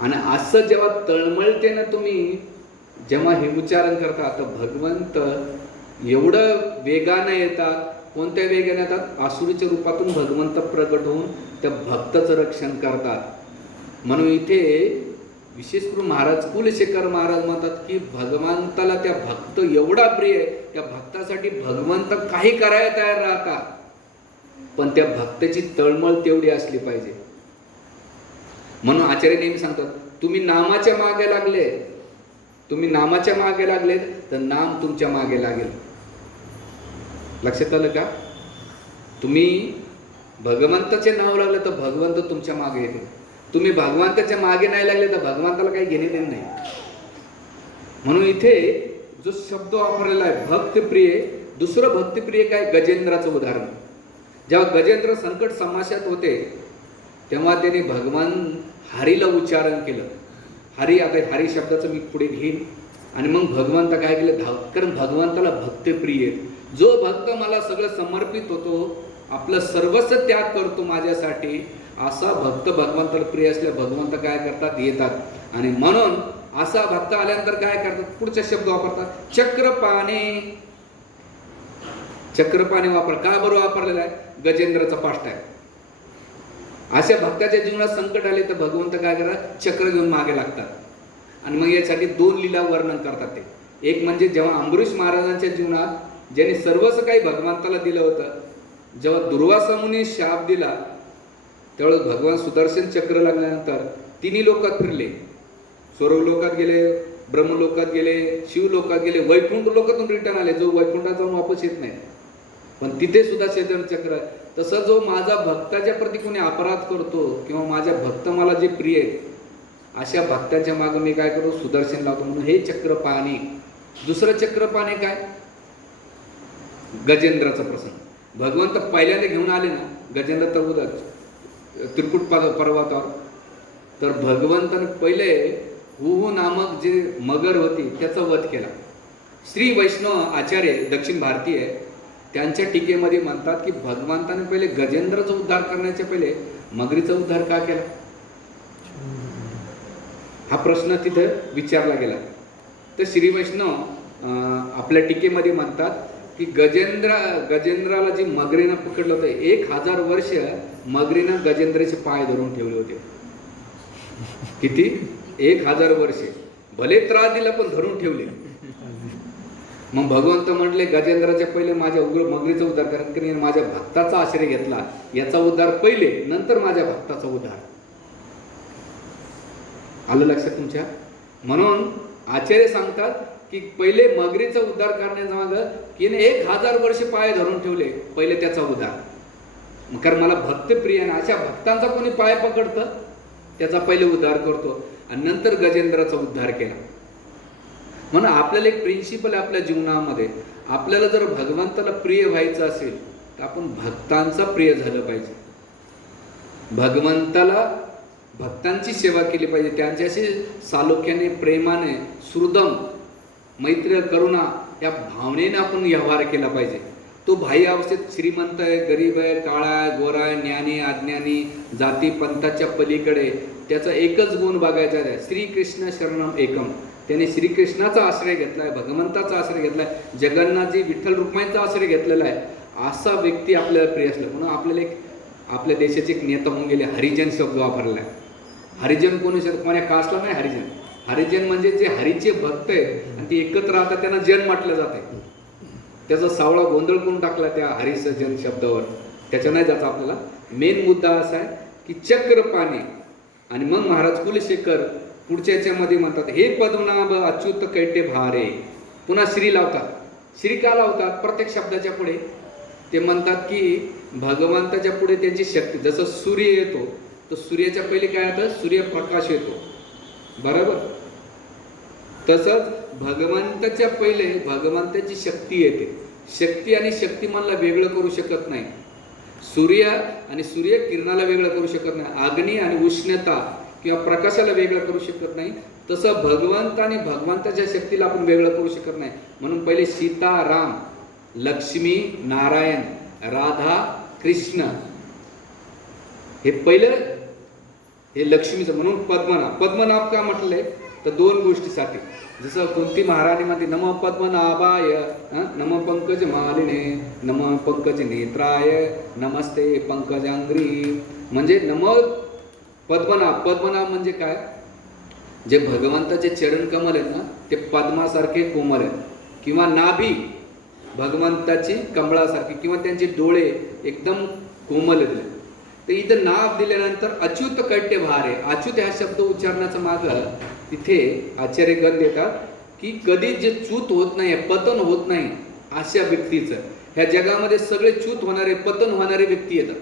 आणि असं जेव्हा तळमळते ना तुम्ही, जेव्हा हे उच्चारण करता, तर भगवंत एवढं वेगानं येतात. कोणत्या वेगाने येतात? आसुरीच्या रूपातून भगवंत प्रकट होऊन त्या भक्ताचं रक्षण करतात. म्हणून इथे विशेष करून महाराज कुलशेखर महाराज म्हणतात की भगवंताला त्या भक्त एवढा प्रिय आहे, त्या भक्तासाठी भगवंत काही करायला तयार राहतात. पण त्या भक्ताची तळमळ तेवढी असली पाहिजे. म्हणून आचार्य नेहमी सांगतात, तुम्ही नामाच्या मागे लागले, तुम्ही नामाच्या मागे लागलेत तर नाम तुमच्या मागे लागेल. लक्षात आलं का? तुम्ही भगवंताचे नाव लागले तर भगवंत तुमच्या मागे येते. तुम्ही भगवंताच्या मागे नाही लागले तर भगवंताला काही घेणे देणे नाही. म्हणून इथे जो शब्द वापरलेला आहे भक्तप्रिय, दुसरं भक्तप्रिय काय? गजेंद्राचं उदाहरण. जेव्हा गजेंद्र संकट समस्यात होते तेव्हा त्याने भगवान हरीला उच्चारण केलं. हरी, आता हरी शब्दाचं मी पुढे घेईन. आणि मग भगवंत काय केलं? कारण भगवंताला भक्तप्रिय, जो भक्त मला सगळं समर्पित होतो, आपलं सर्वस्व त्याग करतो माझ्यासाठी, असा भक्त भगवंताला प्रिय असल्या भगवंत काय करतात? येतात. आणि म्हणून असा भक्त आल्यानंतर काय करतात? पुढचा शब्द वापरतात, चक्रपाणे. चक्रपाणे वापर का बरोबर वापरलेला आहे? गजेंद्राचा पाष्ट आहे. अशा भक्ताच्या जीवनात संकट आले तर भगवंत काय करतात? चक्र घेऊन मागे लागतात. आणि मग यासाठी दोन लीला वर्णन करतात ते. एक म्हणजे जेव्हा अमरीश महाराजांच्या जीवनात ज्याने सर्वच काही भगवंताला दिलं होतं, जेव्हा दुर्वासा मुनी शाप दिला त्यावेळेस भगवान सुदर्शन चक्र लागल्यानंतर तिन्ही लोकात फिरले. स्वर्गलोकात गेले, ब्रह्मलोकात गेले, शिवलोकात गेले, वैकुंठ लोकातून रिटर्न आले. जो वैकुंठात जाऊन वापस येत नाही, पण तिथे सुद्धा सुदर्शन चक्र. तसं जो माझा भक्ताच्या प्रती कोणी अपराध करतो किंवा माझ्या भक्त मला जे प्रिय आहेत, अशा भक्ताच्या मागे मी काय करू? सुदर्शन लावतो. म्हणून हे चक्र पाहणे. दुसरं चक्र पाहणे काय? गजेंद्राचा प्रसंग. भगवंत पहिल्यांदा घेऊन आले ना गजेंद्र तर त्रिकुट पर्वतावर, तर भगवंताने पहिले हुहू नामक जे मगर होती त्याचा वध केला. श्री वैष्णव आचार्य दक्षिण भारतीय त्यांच्या टीकेमध्ये म्हणतात की भगवंताने पहिले गजेंद्राचा उद्धार करण्याच्या पहिले मगरीचा उद्धार का केला? हा प्रश्न तिथे विचारला गेला. तर श्री वैष्णव आपल्या टीकेमध्ये म्हणतात की गजेंद्राला जी मगरीनं पकडलं होतं, 1000 वर्ष मगरीनं गजेंद्राचे पाय धरून ठेवले होते. किती? 1000 वर्षे. भले त्रास दिला पण धरून ठेवले. मग भगवंत म्हटले गजेंद्राच्या पहिले माझ्या मगरीचा उद्धार करा, कारण माझ्या भक्ताचा आश्रय घेतला, याचा उद्धार पहिले, नंतर माझ्या भक्ताचा उद्धार. आलं लक्षात तुमच्या? म्हणून आचार्य सांगतात की पहिले मगरीचा उद्धार करण्याचा मागं की 1000 वर्ष पाय धरून ठेवले, पहिले त्याचा उद्धार. कारण मला भक्त प्रिय आहे. अशा भक्तांचा कोणी पाय पकडतं त्याचा पहिले उद्धार करतो आणि नंतर गजेंद्राचा उद्धार केला. म्हणून आपल्याला एक प्रिन्सिपल आपल्या जीवनामध्ये, आपल्याला जर भगवंताला प्रिय व्हायचं असेल तर आपण भक्तांचा प्रिय झालं पाहिजे. भगवंताला भक्तांची सेवा केली पाहिजे. त्यांच्याशी सालोख्याने, प्रेमाने, सुहृदम, मैत्री, करुणा या भावनेने आपण व्यवहार केला पाहिजे. तो बाह्य अवस्थेत श्रीमंत आहे, गरीब आहे, काळा आहे, गोरा आहे, ज्ञानी, अज्ञानी, जाती पंथाच्या पलीकडे, त्याचा एकच गुण बघायचा आहे, श्रीकृष्ण शरणम एकम. त्याने श्रीकृष्णाचा आश्रय घेतलाय, भगवंताचा आश्रय घेतलाय, जगन्नाथजी विठ्ठल रुक्माईचा आश्रय घेतलेला आहे. असा व्यक्ती आपल्याला प्रिय असला. म्हणून आपल्याला एक आपल्या देशाचे एक नेता होऊन गेले, हरिजन शब्द वापरला आहे. हरिजन कोणी कोण्या कास्टला नाही हरिजन, हरिजन म्हणजे जे हरीचे भक्त आहेत आणि ते एकत्र राहतात त्यांना जन म्हटलं जाते. त्याचा सावळा गोंधळ करून टाकला त्या हरिसजन शब्दावर. त्याच्या नाही जायचा आपल्याला. मेन मुद्दा असा आहे की चक्रपाणी आणि मग महाराज कुलशेखर पुढच्या याच्यामध्ये म्हणतात हे पद्मनाभ अच्युत कैटे भारे. पुन्हा श्री लावतात. श्री का लावतात? प्रत्येक शब्दाच्या पुढे ते म्हणतात की भगवंताच्या पुढे त्यांची शक्ती, जसं सूर्य येतो तर सूर्याच्या पहिले काय येतं? सूर्यप्रकाश येतो, बरोबर. तसंच भगवंताच्या पहिले भगवंताची शक्ती येते. शक्ती आणि शक्तिमानला वेगळं करू शकत नाही. सूर्य आणि सूर्य किरणाला वेगळं करू शकत नाही. अग्नी आणि उष्णता किंवा प्रकाशाला वेगळं करू शकत नाही. तसं भगवंत आणि भगवंताच्या शक्तीला आपण वेगळं करू शकत नाही. म्हणून पहिले सीता राम, लक्ष्मी नारायण, राधा कृष्ण, हे पहिलं हे लक्ष्मीचं. म्हणून पद्मनाभ. पद्मनाभ का म्हटलंय तर दोन गोष्टीसाठी. जसं कुंती महाराणी मध्ये नम पद्मनाभाय, नम पंकज मालिने, नम पंकज नेत्राय, नमस्ते पंकजांग्री. म्हणजे नम पद्मनाभ. पद्मनाभ म्हणजे काय? जे भगवंताचे चरण कमल आहेत ना ते पद्मासारखे कोमल आहेत, किंवा नाभी भगवंताची कमळासारखी, किंवा त्यांचे डोळे एकदम कोमल आहेत. तर इथं नाभ दिल्यानंतर अच्युत कैट्य भारे. अच्युत हा शब्द उच्चारण्याचं मागं तिथे आचार्यगण देतात की कधी जे च्यूत होत नाही, पतन होत नाही अशा व्यक्तीचं. ह्या जगामध्ये सगळे च्यूत होणारे, पतन होणारे व्यक्ती येतात,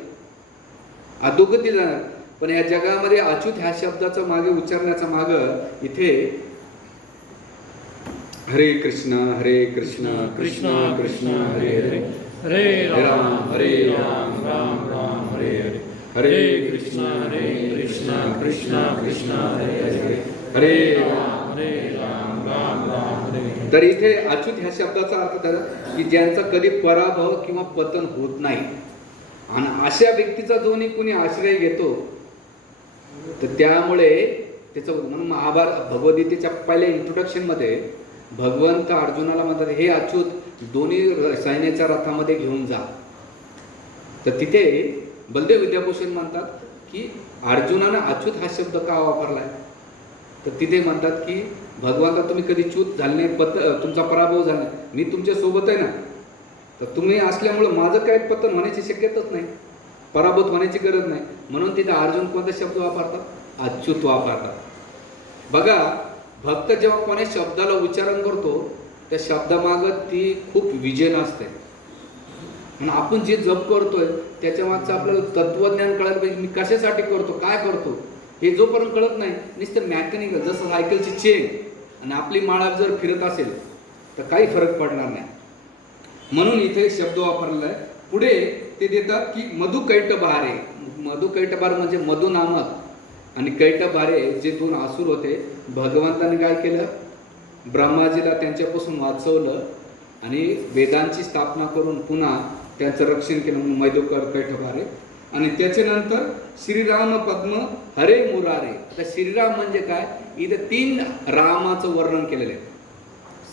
अधोगती जाणार. पण या जगामध्ये अच्युत ह्या शब्दाचं मागे उच्चारण्याचं मागं इथे हरे कृष्ण कृष्ण कृष्ण हरे हरे, हरे राम राम राम हरे हरे, हरे कृष्ण कृष्ण कृष्ण हरे हरे, हरे राम राम हरे हरे. तर इथे अच्युत ह्या शब्दाचा अर्थ झाला की ज्यांचा कधी पराभव किंवा पतन होत नाही. आणि अशा व्यक्तीचा जो कोणी आश्रय घेतो तर त्यामुळे त्याचं. म्हणून महाभारत भगवद्गीतेच्या पहिल्या इंट्रोडक्शन मध्ये भगवंत अर्जुनाला म्हणतात हे अच्युत दोन्ही सैन्याच्या रथामध्ये घेऊन जा. तर तिथे बलदेव विद्याभूषण म्हणतात की अर्जुनानं अच्युत हा शब्द का वापरलाय. तर तिथे म्हणतात की भगवंता तुम्ही कधी च्यूत झाले नाही, तुमचा पराभव झाला नाही, मी तुमच्या सोबत आहे ना. तर तुम्ही असल्यामुळं माझं काय पतन होण्याची शक्यताच नाही, पराभूत होण्याची गरज नाही. म्हणून तिथे अर्जुन कोणता शब्द वापरतात? अच्युत वापरतात. बघा, भक्त जेव्हा कोणा शब्दाला उच्चारण करतो त्या शब्दामागं ती खूप विजन असते. म्हणून आपण जे जप करतोय त्याच्या मागचं आपल्याला तत्वज्ञान कळायला पाहिजे. मी कशासाठी करतो, काय करतो हे जोपर्यंत कळत नाही, नुसतं मॅकॅनिकल जसं सायकलची चेन आणि आपली माळा जर फिरत असेल तर काही फरक पडणार नाही. म्हणून इथे शब्द वापरलेला आहे. पुढे ते देतात की मधु कैटभारे. मधु कैटभार म्हणजे मधु नामक आणि कैटभारे जे दोन असुर होते. भगवंताने काय केलं? ब्रह्माजीला त्यांच्यापासून वाचवलं आणि वेदांची स्थापना करून पुन्हा त्यांचं रक्षण केलं. म्हणून मधुकर कैटभारे. आणि त्याच्यानंतर श्रीराम पद्म हरे मुरारे. आता श्रीराम म्हणजे काय? इथं 3 रामाचं वर्णन केलेलं आहे.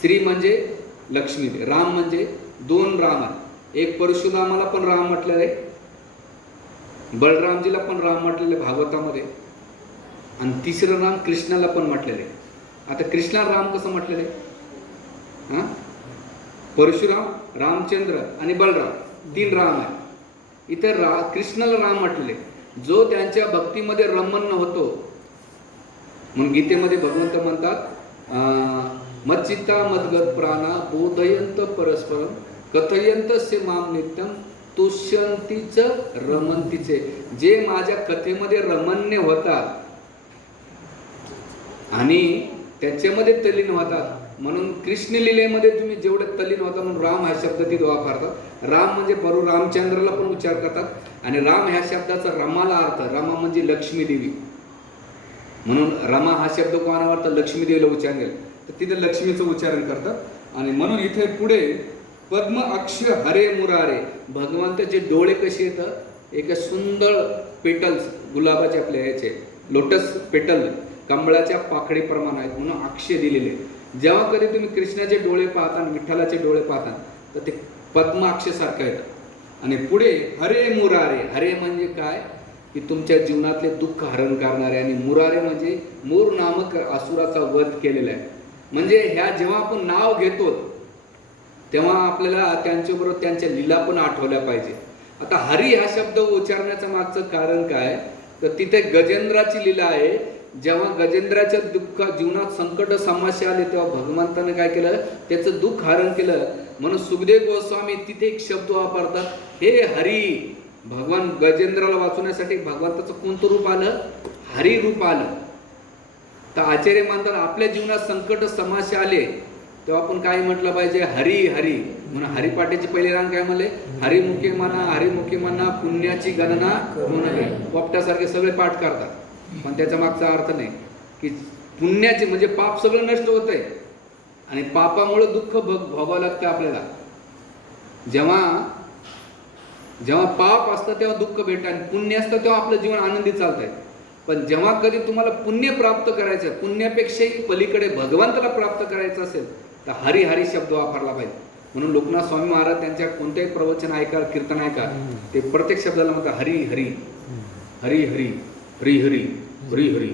श्री म्हणजे लक्ष्मी, राम म्हणजे 2 राम आहेत. एक परशुरामाला पण राम म्हटलेलं आहे, बलरामजीला पण राम म्हटलेलं आहे भागवतामध्ये, आणि तिसरं नाम कृष्णाला पण म्हटलेलं आहे. आता कृष्णा राम कसं म्हटलेलं आहे? परशुराम, रामचंद्र आणि बलराम 3 राम आहे. इथे कृष्णाला राम म्हटलेले, जो त्यांच्या भक्तीमध्ये रमण होतो. म्हणून गीतेमध्ये भगवंत म्हणतात मच्चित्ता मद्गत प्राणा बोधयंत परस्परम कथयंत से माम नित्यम तुष्यंतीच रमंतीचे. जे माझ्या कथेमध्ये रमण्य होतात आणि त्याच्यामध्ये तल्लीन होतात. म्हणून कृष्ण लीलेमध्ये तुम्ही जेवढे तल्लीन होता म्हणून राम हा शब्द तिथे वापरतात. राम म्हणजे बरू रामचंद्राला पण उच्चार करतात. आणि राम ह्या शब्दाचा रमाला अर्थ, रमा म्हणजे लक्ष्मी देवी. म्हणून रमा हा शब्द कोणाला वाटतं? लक्ष्मी देवीला उच्चारण केलं तर तिथे लक्ष्मीचं उच्चारण करतात. आणि म्हणून इथे पुढे पद्म अक्ष हरे मुरारे. भगवंताचे डोळे कसे येतं? एक सुंदर पेटल्स, गुलाबाचे आपल्या ह्याचे लोटस पेटल कमळाच्या पाकळीप्रमाणे आहेत म्हणून अक्ष दिलेले. जेव्हा कधी तुम्ही कृष्णाचे डोळे पाहता आणि विठ्ठलाचे डोळे पाहता तर ते पद्माक्षसारखं येतं. आणि पुढे हरे मुरारे. हरे म्हणजे काय? की तुमच्या जीवनातले दुःख हरण करणारे, आणि मुरारे म्हणजे मूर नामक असुराचा वध केलेला आहे. म्हणजे ह्या जेव्हा आपण नाव घेतो तेव्हा आपल्याला त्यांच्याबरोबर त्यांच्या लीला पण आठवल्या पाहिजे. आता हरी हा शब्द उच्चारण्याचं मागचं कारण काय, तर तिथे गजेंद्राची लीला आहे. जेव्हा गजेंद्राच्या दुःख जीवनात संकट समस्या आले तेव्हा भगवंताने काय केलं, त्याचं दुःख हरण केलं. म्हणून सुखदेव गोस्वामी तिथे एक शब्द वापरतात, हे हरी. भगवान गजेंद्राला वाचवण्यासाठी भगवंताचं कोणतं रूप आलं, हरी रूप आलं. तर आचार्य म्हणतात आपल्या जीवनात संकट समस्या आले तेव्हा आपण काय म्हटलं पाहिजे, हरी हरी. म्हणून हरिपाठाची पहिली रांग काय म्हणले, हरिमुखे म्हणा हरिमुखे म्हणा पुण्याची गणना करू नये. पोपट्यासारखे सगळे पाठ करतात, पण त्याच्या मागचा अर्थ नाही की पुण्याचे म्हणजे पाप सगळं नष्ट होत आहे आणि पापामुळे दुःख भोगावं लागतं आपल्याला. जेव्हा पाप असतं तेव्हा दुःख भेटतं आणि पुण्य असतं तेव्हा आपलं जीवन आनंदी चालत आहे. पण जेव्हा कधी तुम्हाला पुण्य प्राप्त करायचं, पुण्यापेक्षाही पलीकडे भगवंताला प्राप्त करायचं असेल तर हरी हरी शब्द वापरला पाहिजे. म्हणून लोकनाथ स्वामी महाराज त्यांच्या कोणत्याही प्रवचन ऐका, कीर्तन ऐका, ते प्रत्येक शब्दाला म्हणतात हरी हरी हरी हरी हरी हरी हरी हरी.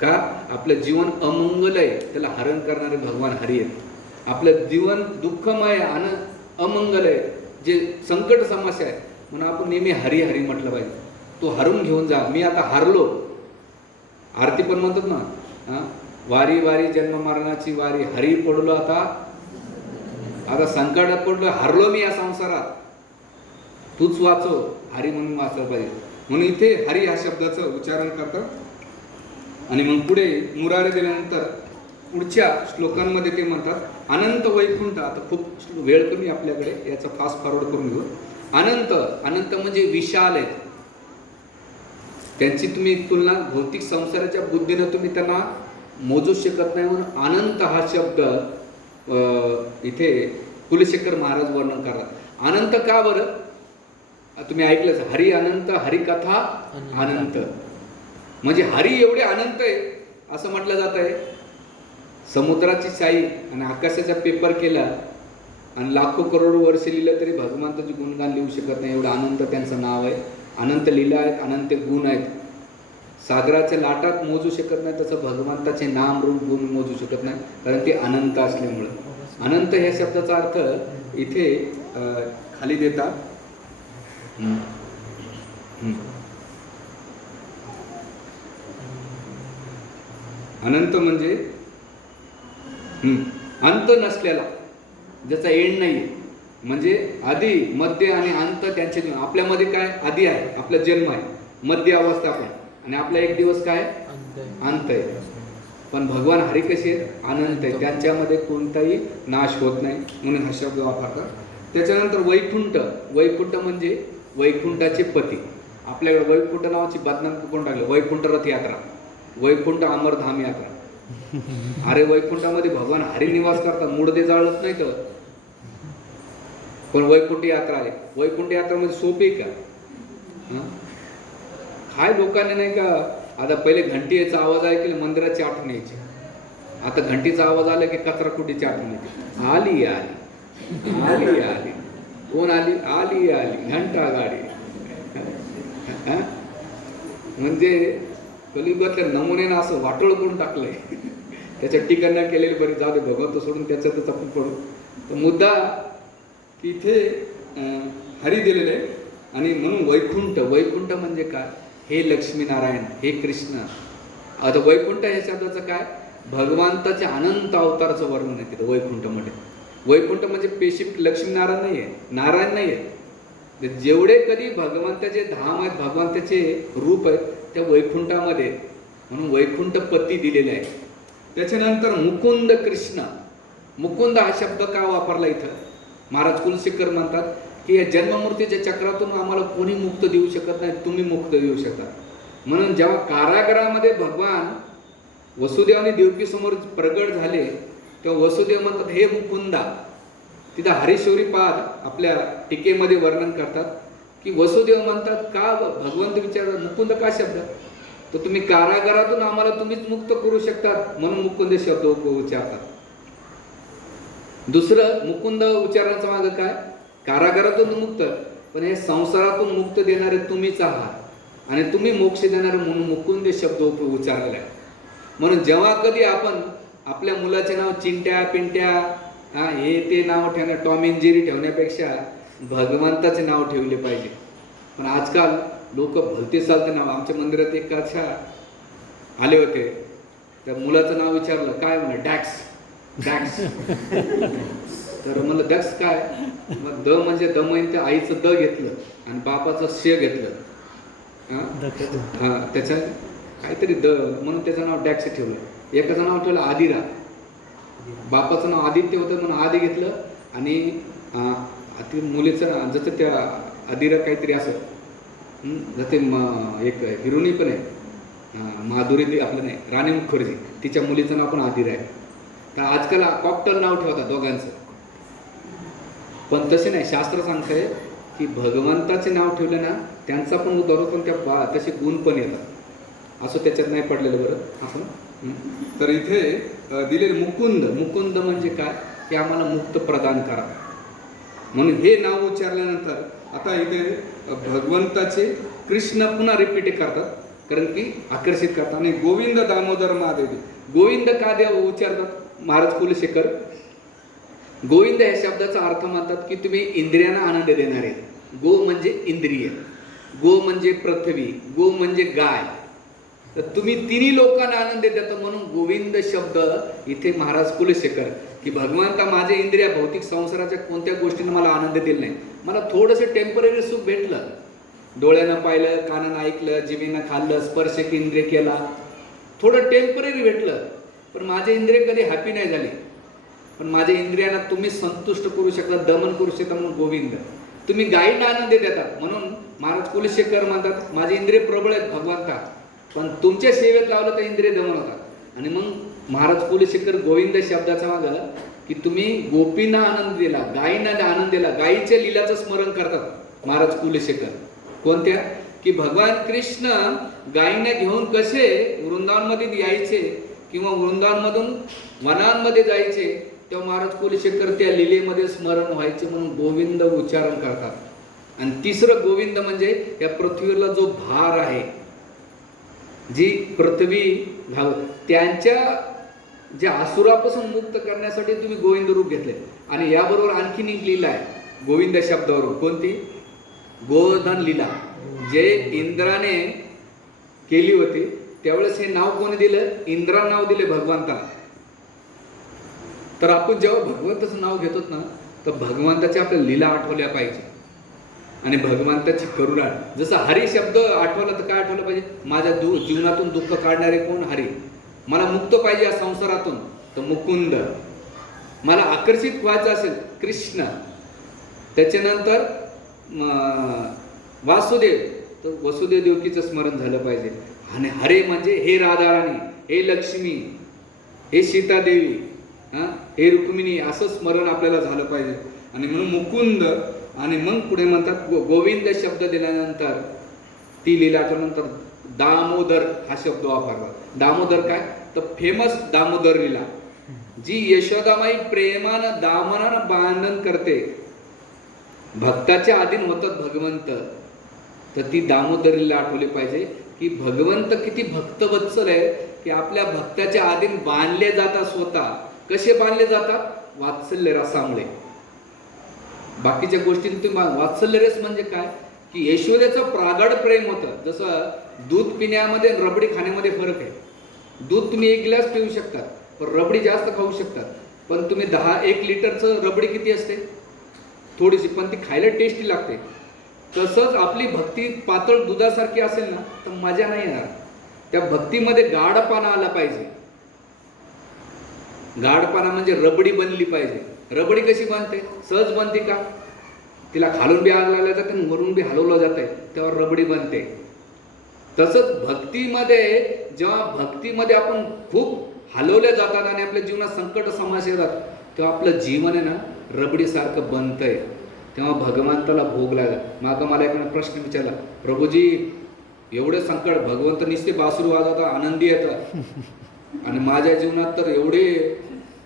का, आपलं जीवन अमंगल आहे त्याला हरण करणारे भगवान हरी आहेत. आपलं जीवन दुःखमय आणि अमंगल आहे, जे संकट समस्या आहे, म्हणून आपण नेहमी हरी हरी म्हटलं पाहिजे. तो हरून घेऊन जा. मी आता हारलो, आरती पण म्हणतात ना, वारी वारी जन्म मरणाची वारी, हरी पडलो आता संकटात पडलो, हारलो मी या संसारात, तूच वाचव, हरी म्हणून वाचलं पाहिजे. म्हणून इथे हरी या शब्दाचं उच्चारण करतात. आणि मग पुढे मुरारे दिल्यानंतर पुढच्या श्लोकांमध्ये ते म्हणतात अनंत वैकुंठ. आता खूप वेळ कमी आपल्याकडे, याचा फास्ट फॉरवर्ड करून घेऊ. अनंत, अनंत म्हणजे विशाल आहेत, त्यांची तुम्ही तुलना भौतिक संसाराच्या बुद्धीनं तुम्ही त्यांना मोजू शकत नाही. म्हणून अनंत हा शब्द इथे कुलशेखर महाराज वर्णन करतात. अनंत का बरं, तुम्ही ऐकलंच, हरी अनंत, हरिकथा अनंत. म्हणजे हरी एवढे अनंत आहे असं म्हटलं जात आहे. समुद्राची शाई आणि आकाशाचा पेपर केला आणि लाखो करोड वर्ष लिहिलं तरी भगवंताचे गुणगान लिहू शकत नाही, एवढं अनंत त्यांचं नाव आहे. अनंत लीला आहेत, अनंत गुण आहेत, सागराच्या लाटात मोजू शकत नाही, तसं भगवंताचे नाम रूप गुण मोजू शकत नाही, कारण ते अनंत असल्यामुळं. अनंत ह्या शब्दाचा अर्थ इथे खाली देतात. अनंत म्हणजे अंत नसलेला, ज्याचा एंड नाही, म्हणजे आधी मध्य आणि अंत त्यांचे. आपल्यामध्ये काय आधी आहे, आपला जन्म आहे, मध्य अवस्था आपण, आणि आपला एक दिवस काय अंत आहे. पण भगवान हरी कसे आहेत, अनंत आहे, त्यांच्यामध्ये कोणताही नाश होत नाही, म्हणून हा शब्द वापरतात. त्याच्यानंतर वैकुंठ. वैकुंठ म्हणजे वैकुंठाचे पती. आपल्याकडे वैकुंठ नावाची बदनाम करून टाकलं, वैकुंठ रथ यात्रा, वैकुंठ अमरधाम यात्रा. अरे वैकुंठामध्ये भगवान हरी निवास करतात, मुडदे जाळत नाही तर, पण वैकुंठ यात्रा आहे. वैकुंठ यात्रा म्हणजे सोपी का, काय लोकांनी नाही का, आता पहिले घंटीचा आवाज ऐकले मंदिराची आठवण यायची, आता घंटीचा आवाज आला की कचराकुटीची आठवण येते. आली आली आली आली, कोण आली, आली आली घंटा गाडी. म्हणजे कलियुगातल्या नमुनेनं असं वाटोळ करून टाकलंय. त्याच्या टीका केलेली बरी, जाऊ दे, भगवंत सोडून त्याच्यातच आपण पडू. तर मुद्दा की इथे हरी दिलेलं आहे. आणि म्हणून वैकुंठ. वैकुंठ म्हणजे काय, हे लक्ष्मीनारायण, हे कृष्ण. आता वैकुंठ या शब्दाचं काय, भगवंताच्या अनंत अवताराचं वर्णन आहे तिथं वैकुंठमध्ये. वैकुंठ म्हणजे पेशिफ लक्ष्मीनारायण नाही आहे, नारायण नाही आहे. जेवढे कधी भगवंताचे धाम आहेत, भगवंताचे रूप आहेत, त्या वैकुंठामध्ये, म्हणून वैकुंठ पती दिलेले आहे. त्याच्यानंतर मुकुंद कृष्ण. मुकुंद हा शब्द का वापरला इथं, महाराज कुलशेखर म्हणतात की या जन्ममूर्तीच्या चक्रातून आम्हाला कोणी मुक्त देऊ शकत नाही, तुम्ही मुक्त देऊ शकता. म्हणून जेव्हा कारागृहामध्ये भगवान वसुदेव आणि देवकी समोर प्रगट झाले तेव्हा वसुदेव म्हणतात हे मुकुंदा. तिथं हरीश्वरी पाद आपल्या टीकेमध्ये वर्णन करतात की वसुदेव म्हणतात का, भगवंत विचारतात मुकुंद का शब्द, तर तुम्ही कारागृहातून आम्हाला तुम्हीच मुक्त करू शकतात, म्हणून मुकुंद शब्द उच्चारतात. दुसरं मुकुंद उच्चारण्याचं मागं काय, कारागृहातून मुक्त, पण हे संसारातून मुक्त देणारे तुम्हीच आहात. आणि तुम्ही मोक्ष देणार म्हणून मुकुंद शब्द उच्चारलेला आहे. म्हणून जेव्हा कधी आपण आपल्या मुलाचे नाव चिंट्या पिंट्या हे ते नाव ठेवणं, टॉम अँड जेरी ठेवण्यापेक्षा भगवंताचे नाव ठेवले पाहिजे. पण आजकाल लोक भलते चालते नाव. आमच्या मंदिरात एक अच्छा आले होते, त्या मुलाचं नाव विचारलं, काय म्हणलं, डॅक्स डॅक्स. तर म्हणलं डॅक्स काय, मग द म्हणजे दमयंती आईचं द घेतलं आणि बापाचं श घेतलं. हां त्याच्या काहीतरी द म्हणून त्याचं नाव डॅक्स ठेवलं. एकाचं नाव ठेवलं आदिरा, बापाचं नाव आदित्य होतं म्हणून आदी घेतलं. आणि मुलीचं जसं त्या आदिरा काहीतरी असं जसे एक हिरोनी पण आहे माधुरी, आपलं नाही राणी मुखर्जी, तिच्या मुलीचं नाव पण आदिरा आहे. तर आजकाल कॉकटेल नाव ठेवतात दोघांचं. पण तसे नाही, शास्त्र सांगतंय की भगवंताचे नाव ठेवले ना त्यांचा पण उद्धार होतो, त्या तसे गुण पण येतात. असं त्याच्यात नाही पडलेलं बरं असं. तर इथे दिलेले मुकुंद, मुकुंद म्हणजे काय, की आम्हाला मुक्त प्रदान करा. म्हणून हे नाव उच्चारल्यानंतर आता इथे भगवंताचे कृष्ण पुन्हा रिपीट करतात, कारण की आकर्षित करतात. आणि गोविंद दामोदर महादेव, गोविंद का देव उच्चारतात महाराज कुलशेखर. गोविंद या शब्दाचा अर्थ म्हणतात की तुम्ही इंद्रियांना आनंद देणारे. गो म्हणजे इंद्रिय, गो म्हणजे पृथ्वी, गो म्हणजे गाय. तर तुम्ही तिन्ही लोकांना आनंद देता म्हणून गोविंद शब्द इथे महाराज कुलशेखर, की भगवंता माझे इंद्रिया भौतिक संसाराच्या कोणत्या गोष्टीनं मला आनंद दिला नाही. मला थोडंसं टेम्पररी सुख भेटलं, डोळ्यानं पाहिलं, कानानं ऐकलं, जिभेनं खाल्लं, स्पर्श इंद्रिय केला, थोडं टेम्पररी भेटलं. पण माझे इंद्रिय कधी हॅपी नाही झाले. पण माझ्या इंद्रियांना तुम्ही संतुष्ट करू शकता, दमन करू शकता म्हणून गोविंद. तुम्ही गायींना आनंद देतात म्हणून महाराज कुलशेखर म्हणतात माझे इंद्रिय प्रबळ आहेत भगवंता, पण तुमच्या सेवेत लावलं तर इंद्रिय दमन होतात. आणि मग महाराज कुलशेखर गोविंद शब्दाचा मागं की तुम्ही गोपींना आनंद दिला, गायींना आनंद दिला, गायीच्या लीलाचं स्मरण करतात महाराज कुलशेखर. कोणत्या, की भगवान कृष्ण गायींना घेऊन कसे वृंदावनमध्ये यायचे किंवा वृंदावनमधून वनांमध्ये जायचे, तेव्हा महाराज कुलशेखर त्या लीलेमध्ये स्मरण व्हायचे म्हणून गोविंद उच्चारण करतात. आणि तिसरं गोविंद म्हणजे या पृथ्वीला जो भार आहे, जी पृथ्वी त्यांच्या ज्या असुरापासून मुक्त करण्यासाठी तुम्ही गोविंद रूप घेतले. आणि याबरोबर आणखीन एक लीला आहे गोविंद शब्दावरून, कोणती, गोवर्धन लीला, जे इंद्राने केली होती. त्यावेळेस हे नाव कोणी दिलं, इंद्रा नाव दिले भगवंताला. तर आपण जेव्हा भगवंताचं नाव घेतो ना तर भगवंताच्या आपल्या लीला आठवल्या पाहिजे आणि भगवंताची करुणा. जसं हरी शब्द आठवला तर काय आठवलं पाहिजे, माझ्या जीवनातून दुःख काढणारे कोण, हरी. मला मुक्त पाहिजे या संसारातून तर मुकुंद. मला आकर्षित व्हायचं असेल कृष्ण. त्याच्यानंतर वासुदेव, तर वसुदेव देवकीचं स्मरण झालं पाहिजे. आणि हरे म्हणजे हे राधाराणी, हे लक्ष्मी, हे सीतादेवी, हे रुक्मिणी, असं स्मरण आपल्याला झालं पाहिजे. आणि म्हणून मुकुंद. आणि मग पुढे म्हणतात गोविंद शब्द दिल्यानंतर ती लीलाच्यानंतर दामोदर हा शब्द वापरतात. दामोदर काय, तर फेमस दामोदर लीला, जी यशोदामाई प्रेमानं दामनानं बांधन करते. भक्ताच्या अधीन होतात भगवंत, तर ती दामोदर लीला आठवली पाहिजे की भगवंत किती भक्तवत्सल आहे, की आपल्या भक्ताच्या अधीन बांधले जातात. स्वतः कसे बांधले जातात, वात्सल्य रसामुळे. बाकीच्या गोष्टींतून वात्सल्य रस म्हणजे काय, की यशोदेचं प्रागड प्रेम होतं. जसं दूध पिण्यामध्ये रबडी खाण्यामध्ये फरक आहे. दूध तुम्ही 1 ग्लास पिऊ शकतात, पण रबडी जास्त खाऊ शकतात. पण तुम्ही 1 लिटरचं रबडी किती असते, थोडीशी, पण ती खायला टेस्टी लागते. तसंच आपली भक्ती पातळ दुधासारखी असेल ना तर मजा नाही येणार. त्या भक्तीमध्ये गाढपणा आला पाहिजे. गाढपणा म्हणजे रबडी बनली पाहिजे. रबडी कशी बनते, सहज बनते का, तिला खालून बी आग लागल्या जाते आणि वरून बी हलवलं जाते, तेव्हा रबडी बनते. तसंच भक्तीमध्ये, जेव्हा भक्तीमध्ये आपण खूप हलवल्या जातात आणि आपल्या जीवनात संकट समस्या येतात, तेव्हा आपलं जीवन आहे ना रबडीसारखं बनतंय. तेव्हा भगवंताला भोग लागला. मागं मला एका प्रश्न विचारला, प्रभूजी एवढे संकट, भगवंत निस्ते बासुरी वाजवता आनंदी येतात आणि माझ्या जीवनात तर एवढे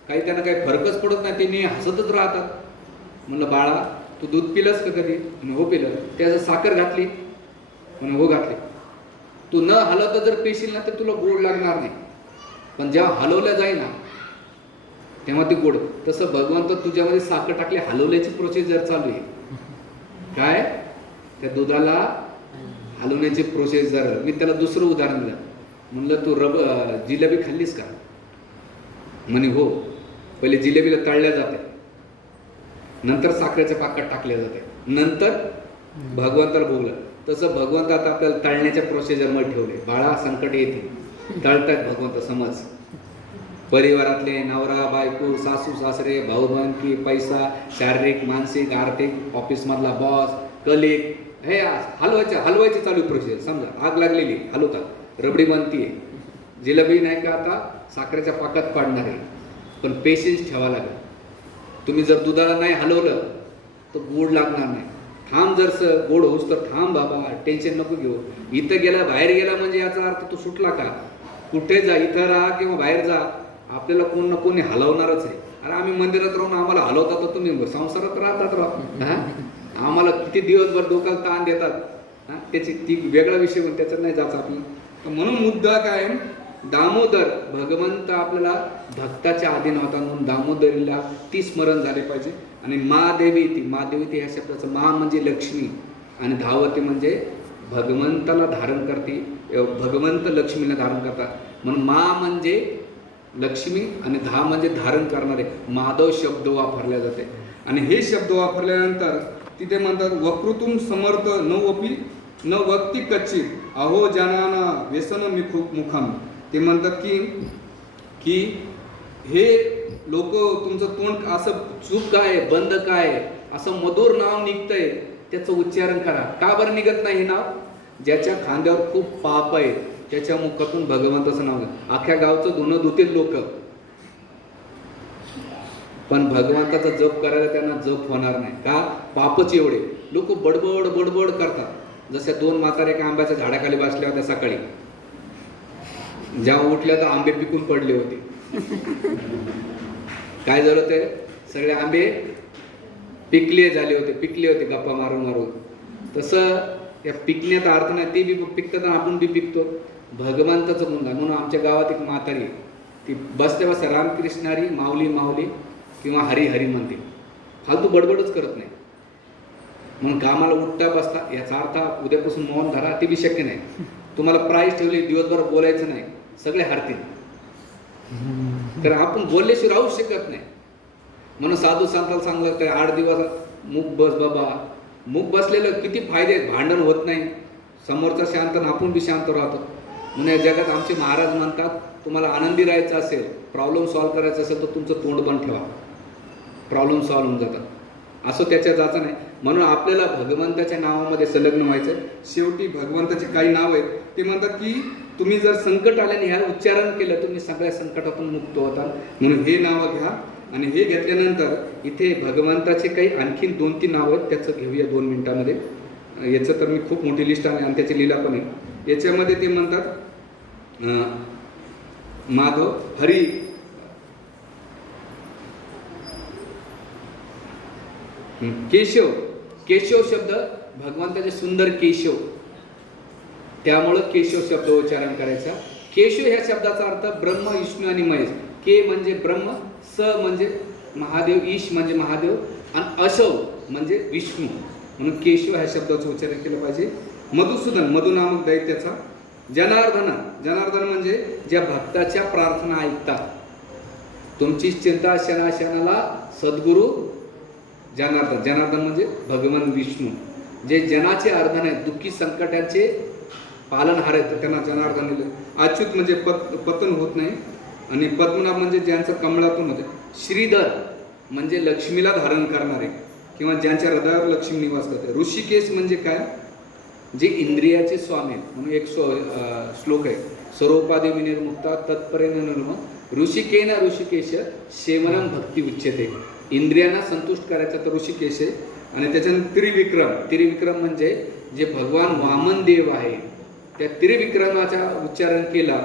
काही त्यांना काही फरकच पडत नाही, ते हसतच राहतात. म्हणलं बाळा तू दूध पिलंस का कधी, हो पिलं. त्याचं साखर घातली, म्हणून हो घातली. तू न हलवता जर पेशील ना तर तुला गोड लागणार नाही, पण जेव्हा हलवलं जाईल ना तेव्हा ते गोड. तसं भगवंत तुझ्यामध्ये साखर टाकली, हलवल्याची प्रोसेस चालू आहे. काय त्या दुधाला हलवण्याची प्रोसेस जर, मी त्याला दुसरं उदाहरण दिलं, म्हणलं तू जिलेबी खाल्लीस का? म्हणे हो. पहिले जिलेबीला तळल्या जाते, नंतर साखरेच्या पाकात टाकल्या जाते, नंतर भगवंताला भोगलं. तसं भगवंत आता आपल्याला तळण्याच्या प्रोसिजरमध्ये ठेवले. बाळा संकट येते, तळतायत भगवंत. समज परिवारातले नवरा बायको सासू सासरे भाऊ बहिणी पैसा शारीरिक मानसिक आर्थिक ऑफिसमधला बॉस कलिग हे हलवायचे चालू प्रोसेस. समजा आग लागलेली हलवतात, रबडी बनतीये, जिलेबी नाही का आता साखरेच्या पाकात पाडणार आहे, पण पेशन्स ठेवा लागेल. तुम्ही जर दुधाला नाही हलवलं तर गोड लागणार नाही. थांब, जर गोड होऊस तर थांब बाबा, टेन्शन नको घेऊ. इथं गेला बाहेर गेला म्हणजे याचा अर्थ तो सुटला का? कुठे जा, इथं राहा किंवा बाहेर जा, आपल्याला कोण ना कोणी हलवणारच आहे. अरे आम्ही मंदिरात राहून आम्हाला हलवतात तर तुम्ही संसारात राहतात राहा. आम्हाला किती दिवसभर डोक्याला ताण देतात, त्याची ती वेगळा विषय, पण त्याच्यात नाही जायचं आपली. म्हणून मुद्दा काय, दामोदर भगवंत आपल्याला भक्ताच्या अधीन होता, म्हणून दामोदरीला ती स्मरण झाले पाहिजे. आणि महादेवी ती ह्या शब्दाचं मा म्हणजे लक्ष्मी आणि धावती म्हणजे भगवंताला धारण करते, भगवंत लक्ष्मीला धारण करतात. म्हणून मा म्हणजे लक्ष्मी आणि धा म्हणजे धारण करणारे. माधव शब्द वापरला जाते. आणि हे शब्द वापरल्यानंतर तिथे म्हणतात वकृतुम समर्थ न वक्ती कच्ची अहो जनाना व्यसन मुखम. ते म्हणतात की हे लोक तुमचं तोंड असं चूक काय बंद काय असं मधुर नाव निघतंय, त्याचं उच्चारण करा. का बरं निघत नाही हे नाव? ज्याच्या खांद्यावर खूप पाप आहे त्याच्या मुखातून भगवंताचं नाव. अख्ख्या गावचं धुणं धुतील लोक, पण भगवंताचा जप करायला त्यांना जप होणार नाही. का? पापच एवढे. लोक बडबड करतात. जसे दोन म्हातारे एका आंब्याच्या झाडाखाली बसल्या होत्या सकाळी, जेव्हा उठल्या तर आंबे पिकून पडले होते. काय झालं, ते सगळे आंबे पिकले होते गप्पा मारून. तसं या पिकण्याचा अर्थ नाही, ते बी पिकतात आणि आपण बी पिकतो. भगवंताचं मुंडा. म्हणून आमच्या गावात एक म्हातारी, ती बसते रामकृष्ण हरी माऊली किंवा हरी म्हणते, फालतू बडबडच करत नाही. म्हणून कामाला उठता बसता, याचा अर्थ उद्यापासून मौन धरा, ते बी शक्य नाही. तुम्हाला प्राईज ठेवली, दिवसभर बोलायचं नाही, सगळे हरतील. तर आपण बोलल्याशिवाय राहू शकत नाही. म्हणून साधू संतांना सांगलं तर 8 दिवस मूक बस बाबा. मूक बसलेलं किती फायदे आहेत. भांडण होत नाही, समोरचा शांत आणि आपण बी शांत राहतो. म्हणून या जगात आमचे महाराज म्हणतात, तुम्हाला आनंदी राहायचं असेल, प्रॉब्लेम सॉल्व्ह करायचं असेल तर तुमचं तोंड बंद ठेवा, प्रॉब्लेम सॉल्व्ह होऊन जातात. असं त्याच्या जायचं नाही. म्हणून आपल्याला भगवंताच्या नावामध्ये संलग्न व्हायचं. शेवटी भगवंताचे काही नाव आहेत, ते म्हणतात की तुम्ही जर संकट आल्याने ह्या उच्चारण केलं तुम्ही सगळ्या संकटातून मुक्त होता. म्हणून हे नावं घ्या. आणि हे घेतल्यानंतर इथे भगवंताचे काही आणखीन 2-3 नाव आहेत, त्याचं घेऊया 2 मिनिटामध्ये. याचं तर मी खूप मोठी लिस्ट आहे आणि त्याची लीला पण आहे. याच्यामध्ये ते म्हणतात माधव हरी, केशव शब्द भगवंताचे सुंदर केशव, त्यामुळं केशव शब्द उच्चारण करायचा. केशव ह्या शब्दाचा अर्थ ब्रह्म विष्णू आणि महेश. के म्हणजे ब्रह्म, स म्हणजे महादेव, ईश म्हणजे महादेव आणि अशव म्हणजे विष्णू. म्हणून केशव ह्या शब्दाचं उच्चारण केलं पाहिजे. मधुसूदन मधु नामक दैत्याचा. जनार्दन म्हणजे ज्या भक्ताच्या प्रार्थना ऐकतात. तुमची चिंता क्षणाला सद्गुरू जनार्दन म्हणजे भगवान विष्णू. जे जनाचे अर्धन आहेत, दुःखी संकटाचे पालनहार आहेत, तर त्यांना जनार्दन दिलं. अच्युत म्हणजे पतन होत नाही. आणि पद्मनाभ म्हणजे ज्यांचं कमळातून होते. श्रीधर म्हणजे लक्ष्मीला धारण करणारे किंवा ज्यांच्या हृदयावर लक्ष्मी निवास करते. ऋषिकेश म्हणजे काय? जे इंद्रियाचे स्वामी आहेत. म्हणून एक श्लोक आहे, सर्वोपाधी विनिर्मुक्ता तत्परेण निर्म ऋषिकेश शेवनम भक्ती उच्यते. इंद्रियांना संतुष्ट करायचं तर ऋषिकेश आहे. आणि त्याच्यानंतर त्रिविक्रम म्हणजे जे भगवान वामन देव आहे, त्या त्रिविक्रमाचा उच्चारण केला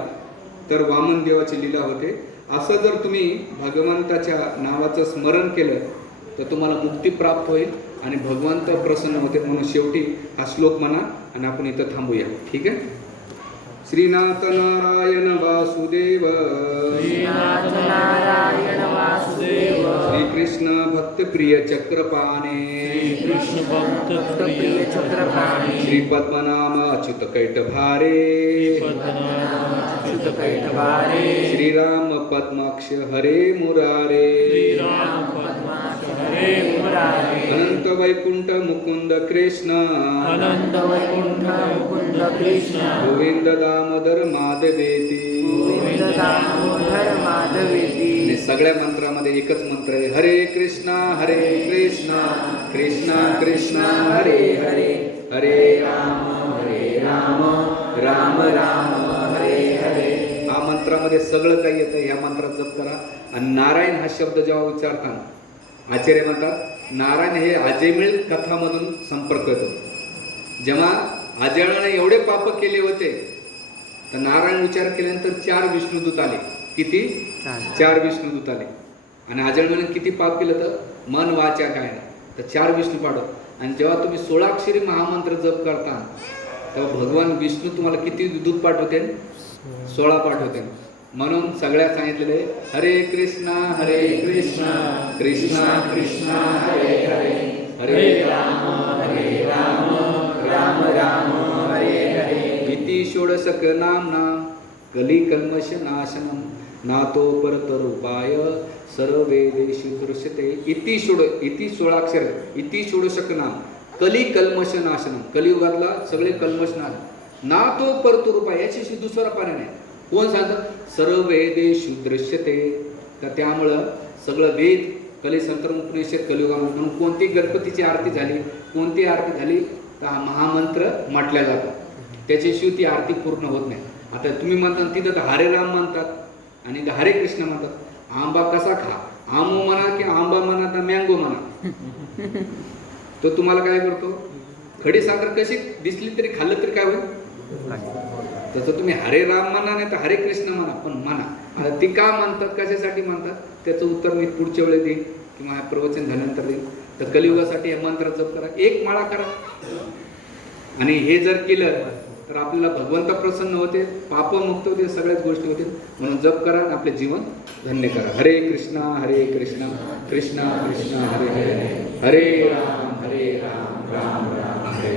तर वामन देवाची लीला होते. असं जर तुम्ही भगवंताच्या नावाचं स्मरण केलं तर तुम्हाला मुक्ती प्राप्त होईल आणि भगवंत प्रसन्न होते. म्हणून शेवटी हा श्लोक म्हणा आणि आपण इथं थांबूया. ठीक आहे. श्रीनाथ नारायण वासुदेव श्रीनाथ नारायण वासुदेव श्रीकृष्ण भक्तप्रिय चक्रपाणे कृष्ण भक्त प्रिय चक्रपाणी श्री पद्मनाम अच्युत कैटभारे अच्युत कैटभारे श्रीराम पद्माक्ष हरे मुरारे श्रीराम पद्माक्ष हरे मुरारे अनंत वैकुंठ मुकुंद कृष्ण अनंत वैकुंठ मुकुंद कृष्ण गोविंद दामोदर माधवेती गोविंद दामोदर माधवेती. आणि सगळ्या मंत्रामध्ये एकच मंत्र आहे, हरे कृष्णा कृष्णा कृष्णा हरे हरे हरे राम राम राम हरे हरे. हा मंत्रामध्ये सगळं काही येतं. ह्या मंत्रात जप करा. आणि नारायण हा शब्द जेव्हा उच्चारताना आचार्य म्हणतात नारायण हे अजयमिळ कथामधून संपर्क येतो. जेव्हा अजळाने एवढे पाप केले होते तर नारायण उच्चार केल्यानंतर 4 विष्णुदूत आले. किती? 4 विष्णुदूत आले. आणि अजळाने किती पाप केलं तर मन वाचा काय तर 4 विष्णू पाठवत. आणि जेव्हा तुम्ही 16 अक्षरी महामंत्र जप करता तेव्हा भगवान विष्णू तुम्हाला किती दूत पाठवते? 16 पाठवते. म्हणून सगळ्यात सांगितलेले हरे कृष्णा कृष्णा कृष्णा हरे हरे हरे राम राम राम हरे हरे. इति षोडशक नाम कली कल्मष नाशनम नातो परतरूपाय सर्व वेदेषु दृश्यते. इति 16 अक्षर. इति षोडशक नाम कली कल्मष नाशनम. कलियुगातला सगळे कल्मष नाश ना तो परतरूपाय. याच्याशी दुसरा पर्याय नाही. कोण सांगतं? सर्व वेदेषु दृश्यते. तर त्यामुळं सगळं वेद कलिसंतर उपनिषद कलियुगामध्ये म्हणून कोणती गणपतीची आरती झाली, कोणती आरती झाली तर हा महामंत्र म्हटल्या जातो. त्याच्याशिवाय ती आरती पूर्ण होत नाही. आता तुम्ही म्हणता तिथं तर हरे राम म्हणतात आणि हरे कृष्ण म्हणतात. आंबा कसा खा, आंबो म्हणा की आंबा म्हणा तर मँगो म्हणा, तो तुम्हाला काय करतो? खडी साखर कशी दिसली तरी खाल्लं तरी काय होईल? तसं तुम्ही हरे राम म्हणा नाही तर हरे कृष्ण म्हणा, पण म्हणा. आता ती का म्हणतात, कशासाठी म्हणतात त्याचं उत्तर मी पुढच्या वेळेस देईन किंवा प्रवचन झाल्यानंतर देईन. तर कलियुगासाठी हे मंत्र जप करा, 1 माळा करा. आणि हे जर केलं तर आपल्याला भगवंत प्रसन्न होते, पाप मुक्त होते, सगळ्याच गोष्टी होतील. म्हणून जप करा आणि आपले जीवन धन्य करा. हरे कृष्णा कृष्णा कृष्णा हरे हरे हरे राम राम राम हरे